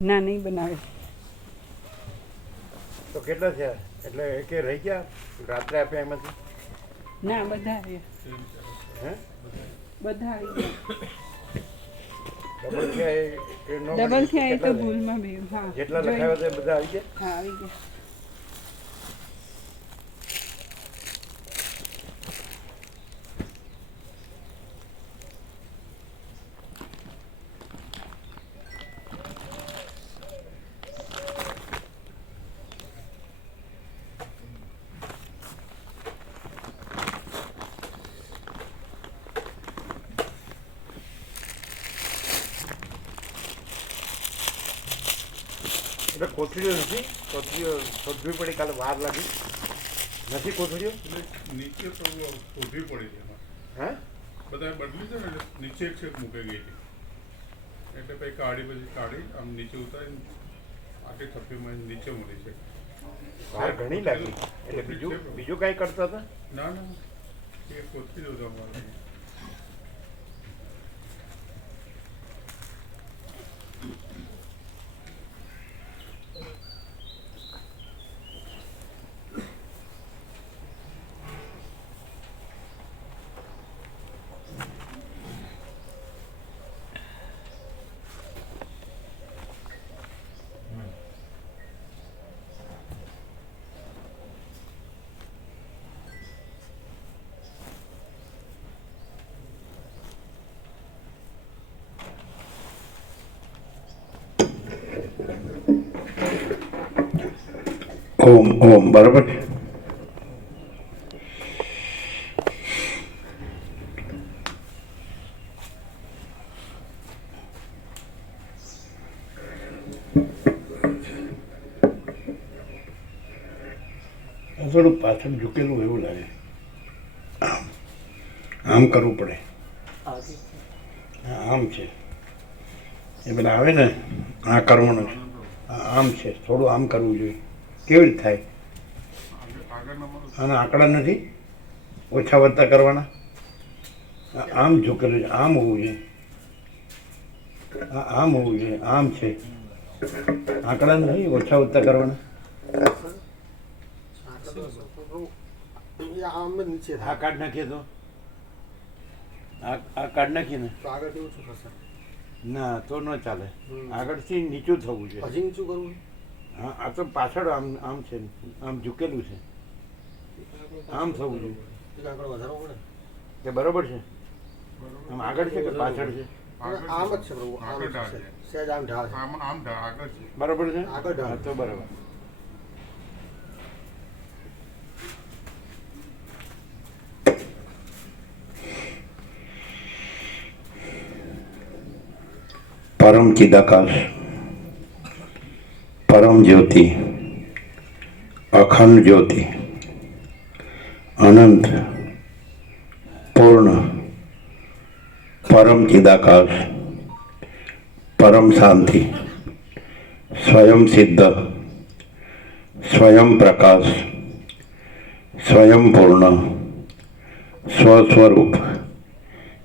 ના, નહીં બનાવે. તો કેટલા થયા? એટલે એકે રહી ગયા રાત્રે આપ્યા એમાંથી? ના, બધા આવ્યા. હે બધા આવી ડબલ થયા એ નો ડબલ થયા એ તો કેટલા ભૂલમાં બે. હા, જેટલા જોઈ. લખાવ્યા હતા એ બધા આવી ગયા? હા, આવી ગયા. એટલે કોથળીઓ નથી? કોથળીઓ શોધવી પડી, કાલે વાર લાગી નથી કોથળીઓ? નીચે તો શોધવી પડી છે એમાં. હે બધા બદલી છે ને એટલે નીચે એક છે મૂકી ગઈ હતી એટલે પછી કાઢી આમ નીચે ઉતારી આટલી થપ્પીમાં નીચે મળી છે. વાર ઘણી લાગી. એટલે બીજું કાંઈ કરતા હતા? ના એ કોથળી જોતા અમારે. ઓમ બરાબર છે. થોડું પાછળ ઝૂકેલું એવું લાગે. આમ કરવું પડે. આમ છે એ પેલા આવે ને આ કરવાનું છે. આમ છે, થોડું આમ કરવું જોઈએ. કેવી રીતે થાય? આના આંકડા નથી ઓછા વધતા કરવાના. આમ ઝૂકેલું છે, આમ હોવું જોઈએ. આમ હોવું જોઈએ. આમ છે, આંકડા નથી ઓછા વધતા કરવાના. આ કાઢ નાખીએ તો આ કાઢ નાખીએ ને ના તો ન ચાલે. આગળથી નીચું થવું છે. હજી નીચું કરવું? હા, આ તો પાછળ આમ છે, આમ ઝૂકેલું છે. આમ થવું જોઈએ. વધારવો પડે. તે બરોબર છે? આમ આગળ છે કે પાછળ છે? આમ જ છે પ્રભુ, આમ જ છે. સહેજ આમ ઢાળ છે. આમ આગળ છે. બરોબર છે? આગળ ઢાળ. હા, તો બરાબર. परम चिदाकाश, परम ज्योति, अखंड ज्योति, अनंत, पूर्ण, परम चिदाकाश, परम शांति, स्वयं सिद्ध, स्वयं प्रकाश, स्वयं पूर्ण, स्वस्वरूप,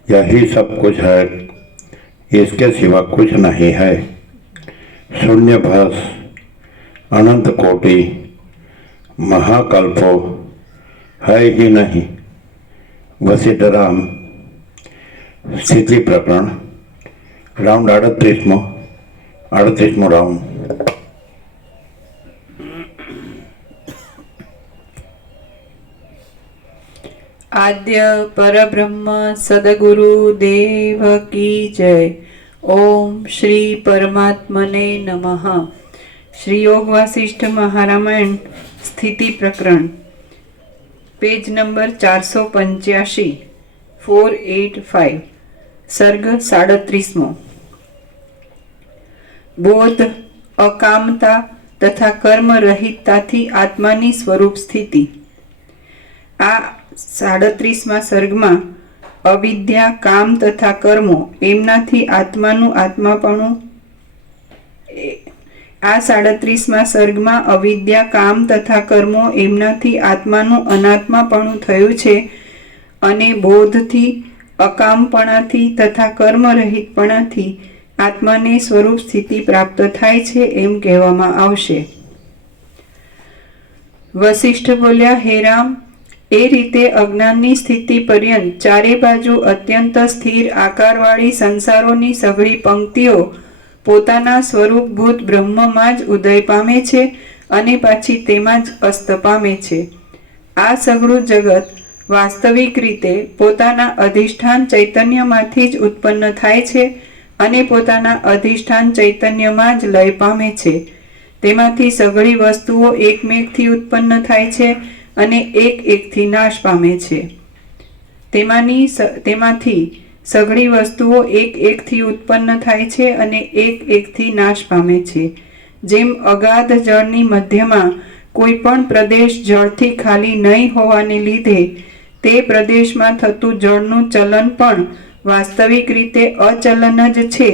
यही सब कुछ है, इसके सिवा कुछ नहीं है। शून्य भास, अनंत कोटि, महाकल्पो है ही नहीं। वशिष्ठ राम स्थिति प्रकरण राउंड 38मो राउंड। આદ્ય પરબ્રહ્મ સદગુરુ દેવ કી જય. ઓમ શ્રી પરમાત્મને નમઃ. શ્રી યોગ વાસિષ્ઠ મહારામાયણ સ્થિતિ પ્રકરણ, પેજ નંબર 485, 485, સર્ગ 37મો. બોધ, અકામતા તથા કર્મ રહિતતાથી આત્માની સ્વરૂપ સ્થિતિ. આ 37મા સર્ગમાં અવિદ્યા, કામ તથા કર્મો એમનાથી આત્માનું આત્માપણું. આ 37મા સર્ગમાં અવિદ્યા, કામ તથા કર્મો એમનાથી આત્માનું અનાત્માપણું થયું છે અને બોધથી, અકામપણાથી તથા કર્મરહિતપણાથી આત્માને સ્વરૂપ સ્થિતિ પ્રાપ્ત થાય છે એમ કહેવામાં આવશે. વશિષ્ઠ બોલ્યા, હે રામ, એ રીતે અજ્ઞાનની સ્થિતિ પર્યંત ચારે બાજુ અત્યંત સ્થિર આકારવાળી સંસારોની સઘળી પંક્તિઓ પોતાના સ્વરૂપભૂત બ્રહ્મમાં જ ઉદય પામે છે અને પાછી તેમાં જ અસ્ત પામે છે. આ સઘળું જગત વાસ્તવિક રીતે પોતાના અધિષ્ઠાન ચૈતન્યમાંથી જ ઉત્પન્ન થાય છે અને પોતાના અધિષ્ઠાન ચૈતન્યમાં જ લય પામે છે. તેમાંથી સઘળી વસ્તુઓ એકમેકથી ઉત્પન્ન થાય છે અને એક એકથી નાશ પામે છે. તેમાંથી સઘળી વસ્તુઓ એક એકથી ઉત્પન્ન થાય છે અને એક એકથી નાશ પામે છે. જેમ અગાધ જળની મધ્યમાં કોઈ પણ પ્રદેશ જળથી ખાલી નહીં હોવાને લીધે તે પ્રદેશમાં થતું જળનું ચલન પણ વાસ્તવિક રીતે અચલન જ છે,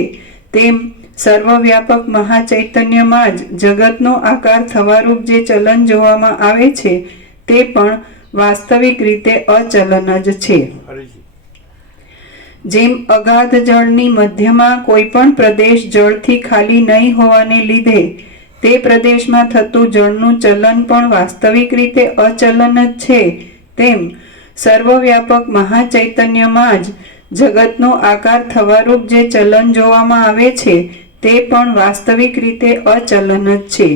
તેમ સર્વવ્યાપક મહાચૈતન્યમાં જ જગતનો આકાર થવારૂપ જે ચલન જોવામાં આવે છે તે પણ વાસ્તવિક રીતે અચલન જ છે. જેમ અગાધ જળની મધ્યમાં કોઈ પણ પ્રદેશ જળથી ખાલી નહીં હોવાને લીધે તે પ્રદેશમાં થતું જળનું ચલન પણ વાસ્તવિક રીતે અચલન જ છે, તેમ સર્વવ્યાપક મહાચૈતન્યમાં જ જગતનો આકાર થવારૂપ જે ચલન જોવામાં આવે છે તે પણ વાસ્તવિક રીતે અચલન જ છે.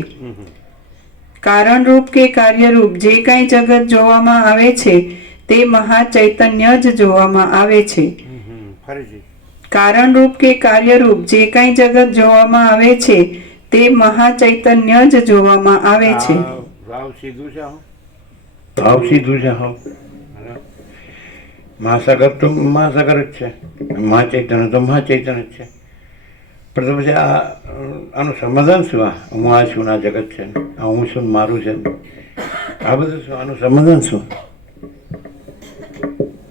કારણરૂપ કે કાર્યરૂપ જે કાંઈ જગત જોવામાં આવે છે તે મહાચૈતન્ય જ જોવામાં આવે છે. કારણરૂપ કે કાર્યરૂપ જે કાંઈ જગત જોવામાં આવે છે તે મહાચૈતન્ય જ જોવામાં આવે છે. ભાવ સીધું છે. હા, મહાસાગર તો મહાસાગર જ છે, મહાચૈતન્ય તો મહાચૈતન્ય જ છે. પણ તો પછી આનું સમાધાન શું? હું આ છું, આ જગત છે, આ હું છું, મારું છે, આ બધું શું? આનું સમાધાન શું?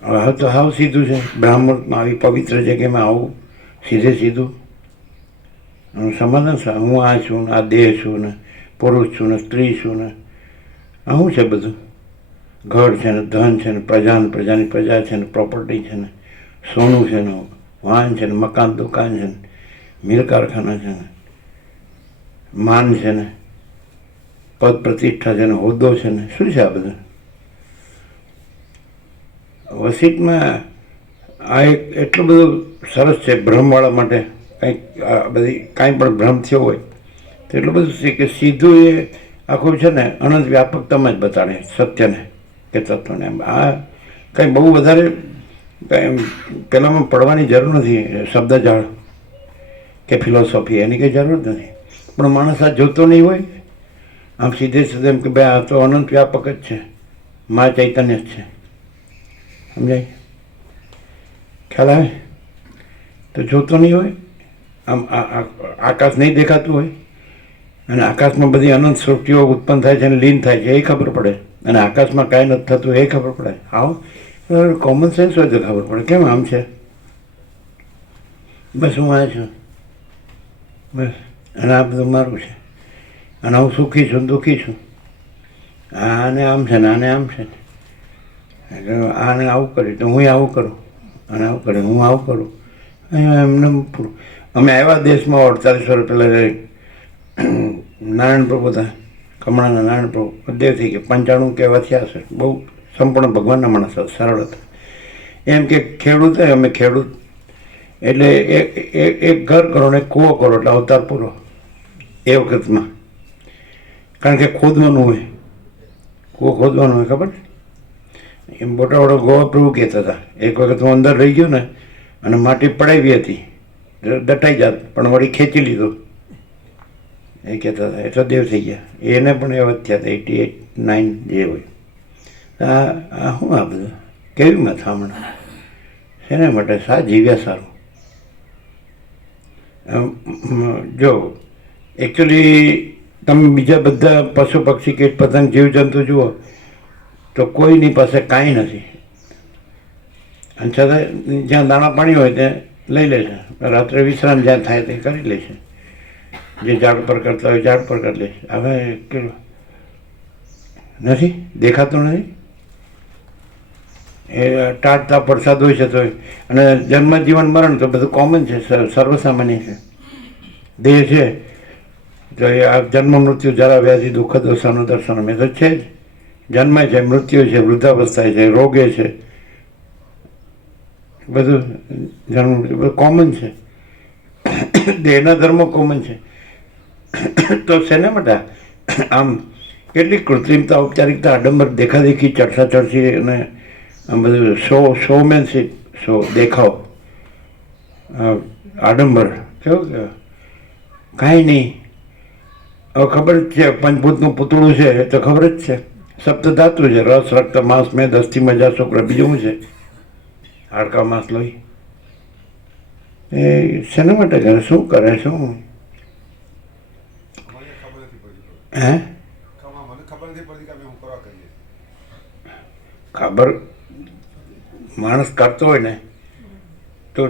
હવે તો હાવ સીધું છે. બ્રાહ્મણમાં આવી પવિત્ર જગ્યામાં આવું સીધે સીધું આનું સમાધાન શું? હું આ છું, આ દેહ છું, ને પુરુષ છું, ને સ્ત્રી છું, ને આ શું છે બધું? ઘર છે, ને ધન છે, ને પ્રજાની પ્રજા છે, ને પ્રોપર્ટી છે, ને સોનું છે, ને વાહન છે, ને મકાન દુકાન છે, ને મિલ કારખાના છે, ને માન છે, ને પદ પ્રતિષ્ઠા છે, ને હોદ્દો છે, ને શું છે આ બધું? વસિષ્ઠમાં આ એક એટલું બધું સરસ છે ભ્રમવાળા માટે. કંઈક આ બધી કાંઈ પણ ભ્રમ થયો હોય તો એટલું બધું છે કે સીધું એ આખું છે ને અનંત વ્યાપકતામાં જ બતાડે સત્યને કે તત્વને. આ કંઈ બહુ વધારે કંઈ પહેલાંમાં પડવાની જરૂર નથી, શબ્દજાળ કે ફિલોસોફી એની કંઈ જરૂર નથી. પણ માણસ આ જોતો નહીં હોય, આમ સીધે સીધે એમ કે ભાઈ આ તો અનંત વ્યાપક જ છે, મા ચૈતન્ય જ છે. સમજાય? ખ્યાલ આવે? તો જોતો નહીં હોય, આમ આકાશ નહીં દેખાતું હોય અને આકાશમાં બધી અનંત સૃષ્ટિઓ ઉત્પન્ન થાય છે અને લીન થાય છે એ ખબર પડે, અને આકાશમાં કાંઈ નથી થતું એ ખબર પડે. આવો કોમન સેન્સ હોય તો ખબર પડે. કેમ આમ છે? બસ હું આ છું, બસ, અને આ બધું મારું છે, અને હું સુખી છું, દુઃખી છું, આને આમ છે ને આને આમ છે, આને આવું કર્યું તો હું આવું કરું, અને આવું કર્યું હું આવું કરું. એમને પૂરું. અમે આવ્યા દેશમાં 48 વર્ષ પહેલાં નારાયણ પ્રભુ હતા, કમળાના નારાયણ પ્રભુ દેવ થઈ ગયા, 95 કહેવા થયા હશે. બહુ સંપૂર્ણ ભગવાનના માણસ હતા, સરળ હતા. એમ કે ખેડૂત હોય, અમે ખેડૂત એટલે એક ઘર કરો ને એક કૂવો કરો એટલે અવતાર પૂરો એ વખતમાં. કારણ કે ખોદવાનું હોય, કૂવો ખોદવાનું હોય, ખબર? એમ મોટા મોટા ગોવા પ્રભુ કહેતા હતા. એક વખત હું અંદર રહી ગયો ને અને માટી પડાવી હતી, દટાઈ જાત, પણ વળી ખેંચી લીધો એ કહેતા હતા. એટલા દેવ થઈ ગયા. એને પણ એવા જ થયા હતા, 88, 89 જે હોય. આ શું આ બધું કેવી મથામણ? શેના માટે? જીવ્યા સારું. જો એકચ્યુઅલી તમે બીજા બધા પશુ પક્ષી કીટ પતંગ જીવજંતુ જુઓ તો કોઈની પાસે કાંઈ નથી, અને છતાં જ્યાં દાણા પાણી હોય ત્યાં લઈ લે છે. રાત્રે વિશ્રામ જ્યાં થાય તે કરી લે છે. જે ઝાડ પર કરતા હોય ઝાડ પર કરી લે છે. હવે કેટલું નથી દેખાતું નથી. એ ટાટતા પ્રસાદ હોય છે તો, અને જન્મ જીવન મરણ તો બધું કોમન છે, સર્વસામાન્ય છે. દેહ છે તો એ આ જન્મ મૃત્યુ જરા વ્યાધિ દુઃખ દોષાનું દર્શન મેં તો છે જ. જન્મે છે, મૃત્યુ છે, વૃદ્ધાવસ્થા છે, રોગે છે, બધું જન્મ બધું કોમન છે. દેહના ધર્મો કોમન છે. તો શેના માટે આમ કેટલી કૃત્રિમતા, ઔપચારિકતા, આડંબર, દેખાદેખી, ચડસી અને આમ બધું શોમેનશીપ, દેખાવ, આડંબર, કેવું કે કાંઈ નહીં. હવે ખબર જ છે પંચભૂતનું પૂતળું છે તો ખબર જ છે. સપ્ત ધાતુ છે, રસ, રક્ત, માંસ, મેદ, અસ્થિ, મજા, શુક્ર, બીજું શું છે? હાડકા, માંસ, લોહી. એ શેના માટે કરે, શું કરે, શું? મને ખબર નથી પડતી. હે મને ખબર નથી પડતી કે અમે હું કરવા કરીએ. ખબર માણસ કરતો હોય ને તો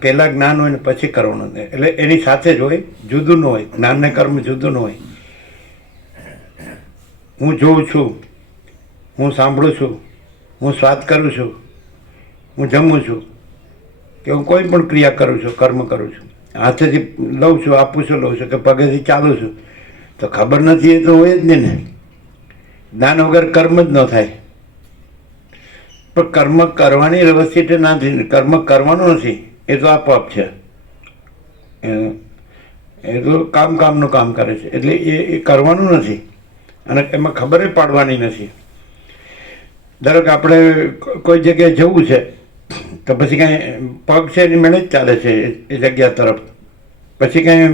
પહેલાં જ્ઞાન હોય ને પછી કરવાનું, એટલે એની સાથે જ હોય, જુદું ન હોય. જ્ઞાન ને કર્મ જુદું ન હોય. હું જોઉં છું, હું સાંભળું છું, હું સ્વાદ કરું છું, હું જમું છું, કે હું કોઈ પણ ક્રિયા કરું છું, કર્મ કરું છું, હાથેથી લઉં છું, આપું છું, લઉં છું, કે પગેથી ચાલું છું, તો ખબર નથી એ તો હોય જ નહીં ને. જ્ઞાન વગર કર્મ જ ન થાય. પણ કર્મ કરવાની વ્યવસ્થિત નથી, કર્મ કરવાનું નથી, એ તો આપોઆપ છે. એ તો કામનું કામ કરે છે, એટલે એ કરવાનું નથી અને એમાં ખબર પાડવાની નથી. ધારો કે આપણે કોઈ જગ્યાએ જવું છે તો પછી કાંઈ પગ છે એની મેળે જ ચાલે છે એ જગ્યા તરફ. પછી કાંઈ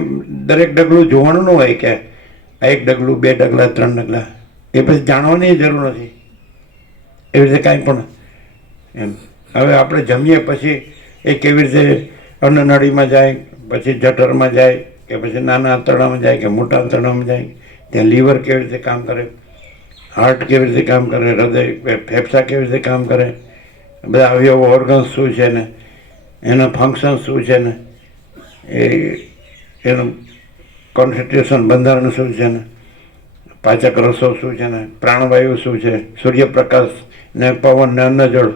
દરેક ડગલું જોવાનું ન હોય કે આ 1 ડગલું, 2 ડગલા, 3 ડગલા, એ પછી જાણવાની જરૂર નથી. એવી રીતે કાંઈ પણ એમ. હવે આપણે જમીએ પછી એ કેવી રીતે અન્નનળીમાં જાય, પછી જઠરમાં જાય, કે પછી નાના આંતરડામાં જાય, કે મોટા આંતરડામાં જાય, ત્યાં લીવર કેવી રીતે કામ કરે, હાર્ટ કેવી રીતે કામ કરે, હૃદય, ફેફસા કેવી રીતે કામ કરે, બધા અવયવો, ઓર્ગન્સ શું છે ને એના ફંક્શન શું છે ને એનું કોન્સન્ટ્રેશન, બંધારણ શું છે ને, પાચક રસો શું છે ને, પ્રાણવાયુ શું છે, સૂર્યપ્રકાશ ને પવન ને અન્નજળ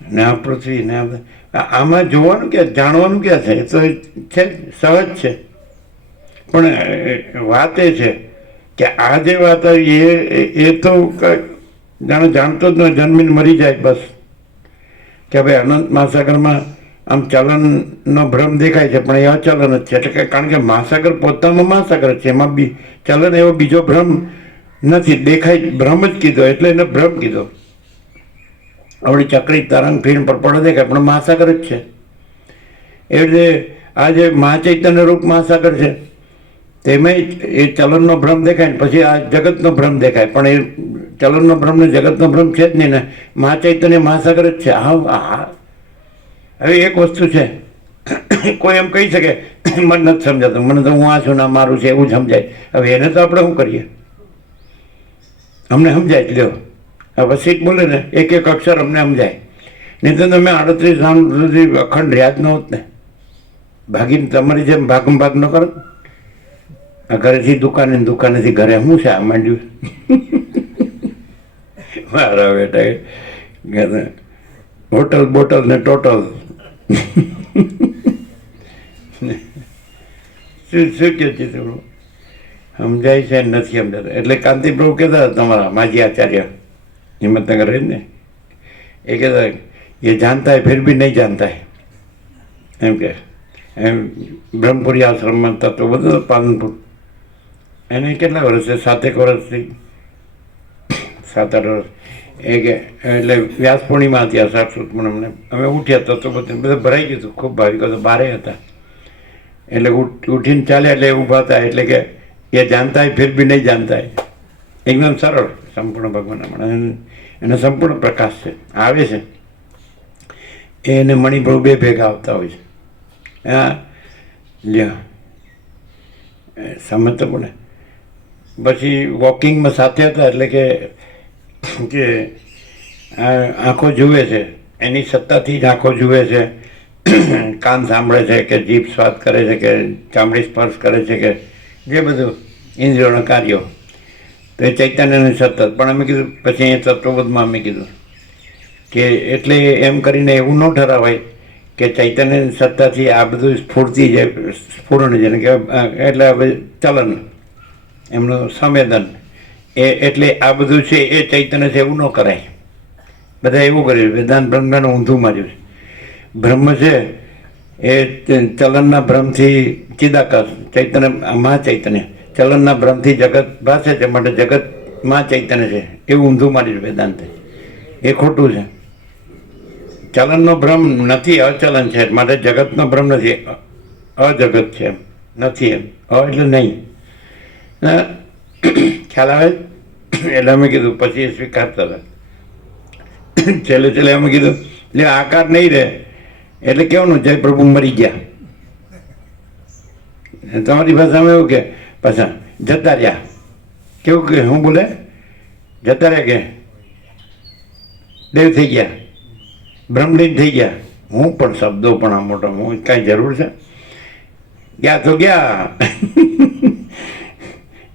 ને આ પૃથ્વી ને આમાં જોવાનું ક્યાં, જાણવાનું ક્યાં છે? એ તો છે સહજ છે. પણ વાત એ છે કે આ જે વાત આવી એ તો જાણતો જ ન, જન્મીને મરી જાય બસ. કે ભાઈ અનંત મહાસાગરમાં આમ ચલનનો ભ્રમ દેખાય છે, પણ એ અચલન જ છે. એટલે કે કારણ કે મહાસાગર પોતામાં મહાસાગર છે, એમાં બી ચલન એવો બીજો ભ્રમ નથી. દેખાય ભ્રમ જ કીધો એટલે એને ભ્રમ કીધો. આપણી ચક્રી તરંગ ફીણ પર પડે દેખાય પણ મહાસાગર જ છે. એવી રીતે આ જે મહાચૈતન્ય રૂપ મહાસાગર છે તેમાં એ ચલનનો ભ્રમ દેખાય ને પછી આ જગતનો ભ્રમ દેખાય, પણ એ ચલનનો ભ્રમ ને જગતનો ભ્રમ છે જ નહીં ને. મહાચૈતન્ય મહાસાગર જ છે. હા, હવે એક વસ્તુ છે, કોઈ એમ કહી શકે મને નથી સમજાતું, મને તો હું આ છું ના મારું છે એવું સમજાય. હવે એને તો આપણે શું કરીએ? અમને સમજાય જ લ્યો. હવે સીટ બોલે ને એક અક્ષર અમને સમજાય, નહીં તો તમે 38 સાલ સુધી અખંડ રહ્યા જ ન હોત ને. ભાગીને તમારી જેમ ભાગ ન કરો. આ ઘરેથી દુકાને, દુકાનેથી ઘરે શું છે આ માંડ્યું? મારા બેટા હોટલ બોટલ ને ટોટલ શું કે છે થોડું સમજાય છે નથી સમજાતું. એટલે કાંતિપ્રભુ કહેતા હતા તમારા માજી આચાર્ય હિંમતનગર રહે ને, એ કહેતા એ જાણતા હે ફિર ભી નહીં જાણતા હે, એમ કે એમ બ્રહ્મપુરી આશ્રમમાં તત્વ બધું પાલનપુર. એને કેટલા વર્ષ છે? 7 વર્ષથી 7-8 વર્ષ. એ કે એટલે વ્યાસ પૂર્ણિમા હતી આ સાક્ષુત મને અમે ઉઠ્યા તો બધું ભરાઈ ગયું હતું. ખૂબ ભાવિકો તો બારે હતા. એટલે ઉઠીને ચાલ્યા એટલે ઊભા હતા. એટલે કે એ જાણતા હે ફિર બી નહીં જાણતા હે. એકદમ સરળ સંપૂર્ણ ભગવાન એને સંપૂર્ણ પ્રકાશ છે, આવે છે. એને મણિપ્રભુ 2 ભેગા આવતા હોય છે. હા લ્યો સમજતો પડે. પછી વોકિંગમાં સાથે હતા એટલે કે આંખો જુએ છે, એની સત્તાથી જ આંખો જુએ છે, કાન સાંભળે છે, કે જીભ સ્વાદ કરે છે, કે ચામડી સ્પર્શ કરે છે, કે જે બધું ઇન્દ્રિયોના કાર્યો. તો એ ચૈતન્યની સતત. પણ અમે કીધું પછી અહીંયા તત્વબોધમાં અમે કીધું કે એટલે એમ કરીને એવું ન ઠરાવાય કે ચૈતન્ય સત્તાથી આ બધું સ્ફૂર્તિ છે, સ્ફુરણ જેને કહેવાય, એટલે ચલન એમનું સંવેદન એટલે આ બધું છે એ ચૈતન્ય છે એવું ન કરાય. બધા એવું કર્યું, વેદાંત બ્રહ્મનું ઊંધું માર્યું છે. બ્રહ્મ છે એ ચલનના ભ્રમથી ચિદાકાશ, ચૈતન્ય મહાચૈતન્ય, ચલનના ભ્રમથી જગત ભાસે છે માટે જગતમાં ચૈતન્ય છે એવું ઊંધું માર્યું વેદાંતે. એ ખોટું છે. ચલનનો ભ્રમ નથી, અચલન છે માટે જગતનો ભ્રમ નથી, અજગત છે, નથી એમ. એટલે નહીં. ખ્યાલ આવે? એટલે અમે કીધું, પછી એ સ્વીકારતા હતા. છેલ્લે છેલ્લે અમે કીધું એટલે આકાર નહીં રહે એટલે કેવાનું, જય પ્રભુ મરી ગયા. તમારી ભાષામાં એવું કે પાછા જતા રહ્યા. કેવું કે હું બોલે? જતા રહ્યા કે દેવ થઈ ગયા, બ્રહ્મલીન થઈ ગયા. હું પણ શબ્દો પણ આ મોટા, હું કાંઈ જરૂર છે? ગયા તો ગયા.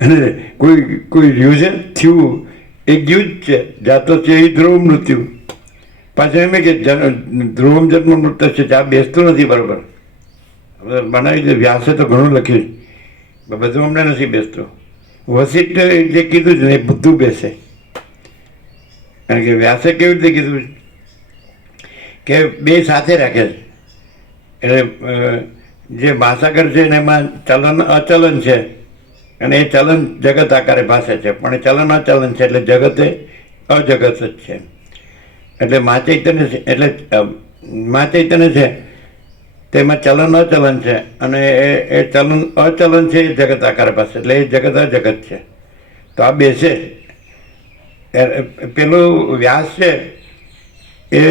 અને કોઈ રહ્યું છે? થયું એ ગયું જ છે. જાતો છે એ ધ્રુવ મૃત્યુ. પાછું એમ કે ધ્રુવમ જન્મ મૃત્યુ છે, આ બેસતું નથી બરાબર. બનાવી દે. વ્યાસે તો ઘણું લખ્યું, બધું અમને નથી બેસતું. વસિષ્ઠ જે કીધું છે ને એ બધું બેસે. કારણ કે વ્યાસે કેવી રીતે કીધું કે બે સાથે રાખે છે. એટલે જે મહાસાગર છે ને એમાં ચલન અચલન છે, અને એ ચલન જગત આકારે ભાષે છે, પણ એ ચલન અચલન છે એટલે જગતે અજગત જ છે. એટલે મહાચૈતન્ય છે, એટલે મહાચૈતન્ય છે તેમાં ચલન અચલન છે, અને એ ચલન અચલન છે એ જગત આકારે ભાષે, એટલે એ જગત અજગત છે. તો આ બેસે. પેલું વ્યાસ છે એ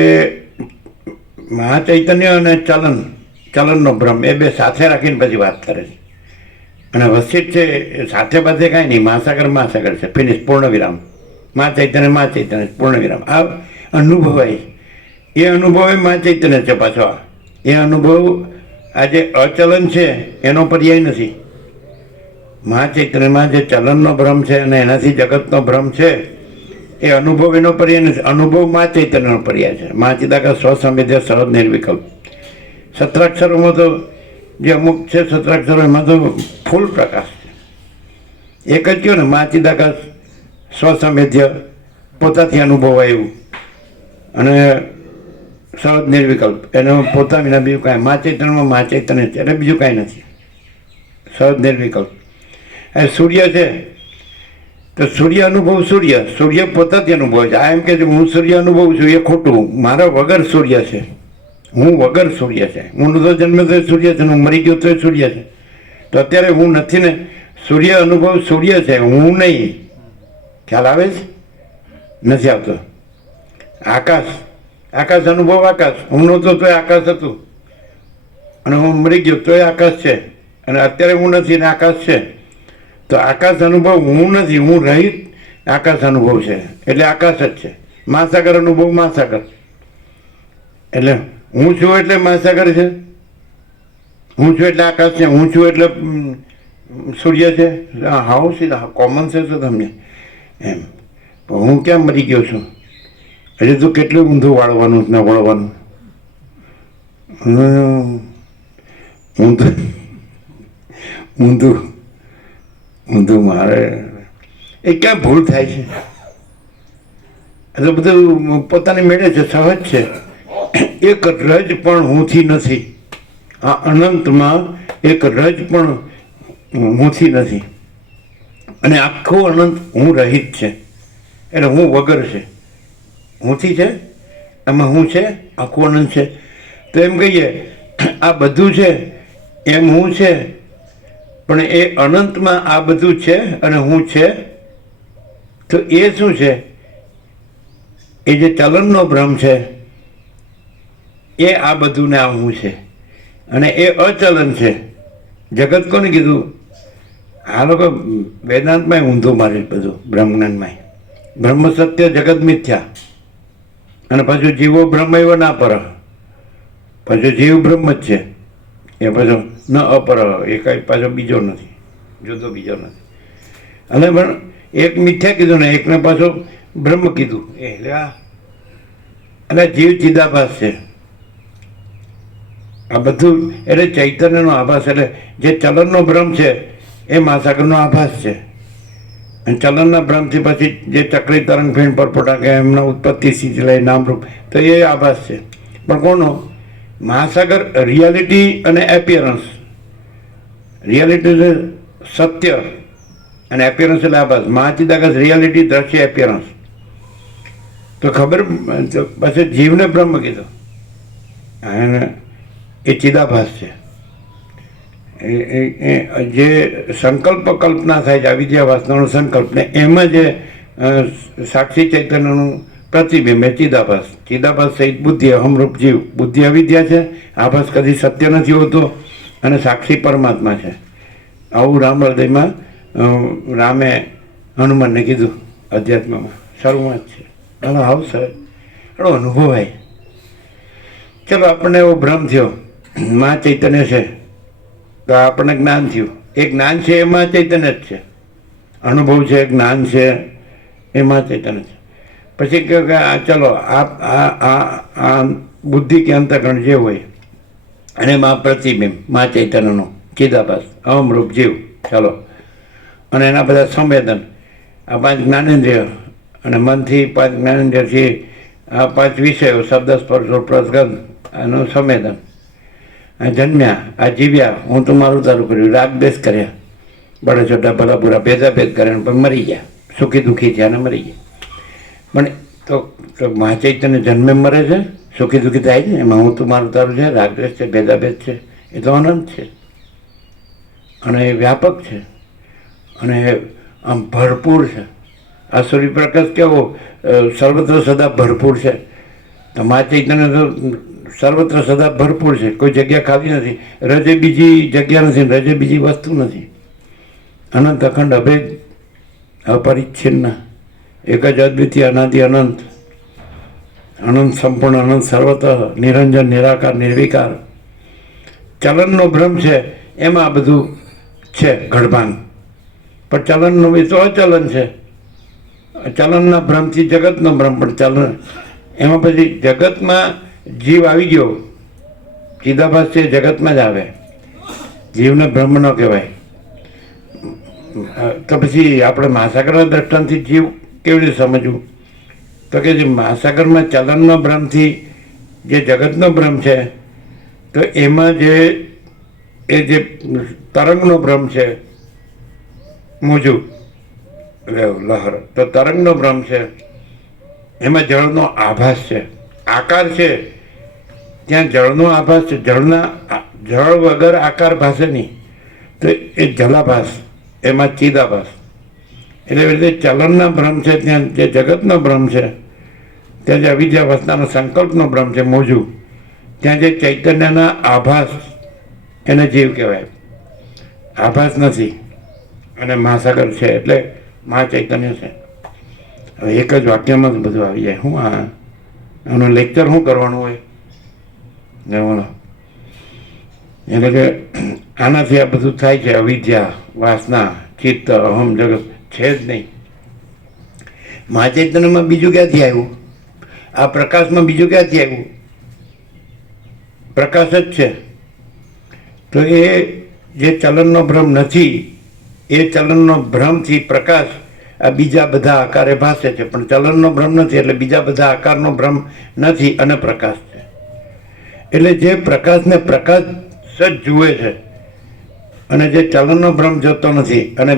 મહાચૈતન્ય અને ચલનનો ભ્રમ એ બે સાથે રાખીને પછી વાત કરે છે. અને વસિષ્ઠ છે એ સાથે બધે કાંઈ નહીં, મહાસાગર છે, ફિનિશ, પૂર્ણ વિરામ. મહાચૈતન્ય પૂર્ણ વિરામ. આ અનુભવાય, એ અનુભવ એ મહાચૈતન્ય છે. પાછો એ અનુભવ આ જે અચલન છે એનો પર્યાય નથી. મહાચૈતન્યમાં જે ચલનનો ભ્રમ છે અને એનાથી જગતનો ભ્રમ છે એ અનુભવ એનો પર્યાય નથી. અનુભવ મહાચૈતન્યનો પર્યાય છે. મહાચિદાકાશ સ્વસંવેદ્ય સહજ નિર્વિકલ્પ. સત્રાક્ષરોમાં તો જે અમુક છે સત્રાક્ષરો એમાં તો ફૂલ પ્રકાશ છે. એક જ કહ્યું ને, મહાચિદાકાશ સ્વસંવેદ્ય, પોતાથી અનુભવાય એવું, અને સહજ નિર્વિકલ્પ, એનો પોતા વિના બીજું કાંઈ. મહાચૈતન્યમાં મહાચૈતન્ય છે એટલે બીજું કાંઈ નથી. સહજ નિર્વિકલ્પ. એ સૂર્ય છે તો સૂર્ય અનુભવ, સૂર્ય પોતાથી અનુભવે છે. આ એમ કે હું સૂર્ય અનુભવું છું એ ખોટું. મારા વગર સૂર્ય છે, હું વગર સૂર્ય છે. હું તો જન્મે તો સૂર્ય છે, હું મરી ગયો તો સૂર્ય છે. તો અત્યારે હું નથી ને, સૂર્ય અનુભવ સૂર્ય છે, હું નહીં. ખ્યાલ આવે છે? નથી આવતો. આકાશ અનુભવ આકાશ. હું નહોતો તોય આકાશ હતું, અને હું મરી ગયો તોય આકાશ છે, અને અત્યારે હું નથી ને આકાશ છે. તો આકાશ અનુભવ હું નથી, હું રહિત આકાશ અનુભવ છે, એટલે આકાશ જ છે. મહાસાગર અનુભવ મહાસાગર, એટલે હું છું એટલે મહાસાગર છે, હું છું એટલે આકાશ છે, હું છું એટલે સૂર્ય છે. હાઉ સીધા કોમન સેન્સ છે તમને એમ. પણ હું ક્યાં મરી ગયો છું? હજી તો કેટલું ઊંધું વાળવાનું ના વળવાનું. ઊંધું મારે એ ક્યાં ભૂલ થાય છે? એટલે બધું પોતાની મેળે છે, સહજ છે. એક રજ પણ હુંથી નથી. આ અનંતમાં એક રજ પણ હુંથી નથી, અને આખું અનંત હું રહિત છે, એટલે હું વગર છે. હુંથી છે એમાં હું છે, આખું અનંત છે. તો એમ કહીએ આ બધું છે એમ હું છે, પણ એ અનંતમાં આ બધું છે અને હું છે. તો એ શું છે? એ જે ચલનનો ભ્રમ છે એ આ બધું ને આ હું છે, અને એ અચલન છે. જગત કોને કીધું? આ લોકો વેદાંતમાં ઊંધું મારે બધું, બ્રહ્મજ્ઞાનમાં. બ્રહ્મ સત્ય જગત મિથ્યા, અને પાછું જીવો બ્રહ્મ એવો ના પર. પાછું જીવ બ્રહ્મ જ છે, એ પાછો ન અપર, એ કાંઈ પાછો બીજો નથી, જુદો બીજો નથી. અને પણ એક મિથ્યા કીધું ને એકને પાછો બ્રહ્મ કીધું. એટલે જીવ ચિદાભાસ છે, આ બધું એટલે ચૈતન્યનો આભાસ, એટલે જે ચલનનો ભ્રમ છે એ મહાસાગરનો આભાસ છે. અને ચલનના ભ્રમથી પછી જે ચક્રી તરંગ ફીણ પરપોટા કે એમના ઉત્પત્તિ સ્થિતિ લઈ નામરૂપ, તો એ આભાસ છે. પણ કોનો? મહાસાગર રિયાલિટી અને એપિયરન્સ. રિયાલિટી એટલે સત્ય અને એપિયરન્સ એટલે આભાસ. મહાચિદાકાશ રિયાલિટી, દ્રશ્ય, એપિયરન્સ. તો ખબર પછી જીવને બ્રહ્મ કીધું અને એ ચિદાભાસ છે. જે સંકલ્પ કલ્પના થાય છે અવિદ્યા વાસનાનો સંકલ્પ, ને એમાં જે સાક્ષી ચૈતન્યનું પ્રતિબિંબ એ ચિદાભાસ. ચિદાભાસ સહિત બુદ્ધિ, અહમરૂપ જીવ. બુદ્ધિ અવિદ્યા છે, આભાસ કદી સત્ય નથી હોતો, અને સાક્ષી પરમાત્મા છે. આવું રામ હૃદયમાં રામે હનુમાનને કીધું અધ્યાત્મમાં શરૂમાં જ છે. હાલો આવશે એનો અનુભવ હોય. ચલો આપણને એવો ભ્રમ થયો મા ચૈતન્ય છે, તો આપણને જ્ઞાન થયું. એ જ્ઞાન છે એમાં ચૈતન્ય જ છે. અનુભવ છે, જ્ઞાન છે, એમાં ચૈતન્ય છે. પછી કહ્યું કે ચલો આ બુદ્ધિ કે અંતઃકરણ જે હોય અને એમાં પ્રતિબિંબ મા ચૈતન્યનું ચિદાભાસ, અહમરૂપ જીવ. ચલો, અને એના બધા સંવેદન, આ 5 જ્ઞાનેન્દ્રિય અને મનથી 5 જ્ઞાનેન્દ્રિયથી આ 5 વિષયો, શબ્દ, સ્પર્શ, રૂપ, રસ, ગંધ, આનું સંવેદન. આ જન્મ્યા, આ જીવ્યા, હું તો મારું તારું કર્યું, રાગ દેશ કર્યા, બડા છોટા ભલા પૂરા ભેદાભેદ કર્યા, પણ મરી ગયા, સુખી દુઃખી થયા અને મરી ગયા. પણ તો મહાચૈતન્ય જન્મે મરે છે, સુખી દુઃખી થાય છે, એમાં હું તો મારું તારું છે, રાગ દેશ છે, ભેદાભેદ છે, એ તો અનંત છે અને એ વ્યાપક છે અને આમ ભરપૂર છે. આ સૂર્યપ્રકાશ કેવો સર્વત્ર સદા ભરપૂર છે, તો મા ચૈતન્ય તો સર્વત્ર સદા ભરપૂર છે. કોઈ જગ્યા ખાલી નથી, રજે બીજી જગ્યા નથી, રજે બીજી વસ્તુ નથી. અનંત, અખંડ, અભેદ, અપરિચ્છિન્ન, એક જ અદ્વિતીય, અનાદિ, અનંત, અનંત, સંપૂર્ણ, અનંત, સર્વત્ર, નિરંજન, નિરાકાર, નિર્વિકાર. ચલનનો ભ્રમ છે એમાં આ બધું છે ઘડભાંગ. પણ ચલનનું એ તો અચલન છે. ચલનના ભ્રમથી જગતનો ભ્રમ, પણ ચલન એમાં પછી જગતમાં જીવ આવી ગયો, ચિદાભાસ છે જગતમાં જ આવે, જીવને બ્રહ્મ ન કહેવાય. તો પછી આપણે મહાસાગરના દ્રષ્ટાંતથી જીવ કેવી રીતે સમજવું? તો કે જે મહાસાગરમાં ચલનનો ભ્રમથી જે જગતનો ભ્રમ છે, તો એમાં જે એ જે તરંગનો ભ્રમ છે, મોજું લહર, તો તરંગનો ભ્રમ છે, એમાં જળનો આભાસ છે, આકાર છે, ત્યાં જળનો આભાસ છે. જળ વગર આકાર ભાસે નહીં, તો એ જલાભાસ, એમાં ચિદાભાસ. એટલે એવી રીતે ચલનના ભ્રમ છે, ત્યાં જે જગતનો ભ્રમ છે, ત્યાં જે અવિદ્યા વાસનાનો સંકલ્પનો ભ્રમ છે, મોજું, ત્યાં જે ચૈતન્યના આભાસ, એને જીવ કહેવાય. આભાસ નથી અને મહાસાગર છે એટલે મહા ચૈતન્ય છે. હવે એક જ વાક્યમાં જ બધું આવી જાય. શું આનું લેક્ચર શું કરવાનું હોય? બોલો. એટલે કે આનાથી આ બધું થાય છે. અવિદ્યા, વાસના, ચિત્ત, અહમ, જગત છે જ નહીં. મહાચૈતન્યમાં બીજું ક્યાંથી આવ્યું? આ પ્રકાશમાં બીજું ક્યાંથી આવ્યું? પ્રકાશ જ છે. તો એ જે ચલનનો ભ્રમ નથી, એ ચલનનો ભ્રમથી પ્રકાશ આ બીજા બધા આકારે ભાસે છે, પણ ચલનનો ભ્રમ નથી એટલે બીજા બધા આકારનો ભ્રમ નથી અને પ્રકાશ છે. એટલે જે પ્રકાશને પ્રકાશ જ જુએ છે અને જે ચલનનો ભ્રમ જોતો નથી અને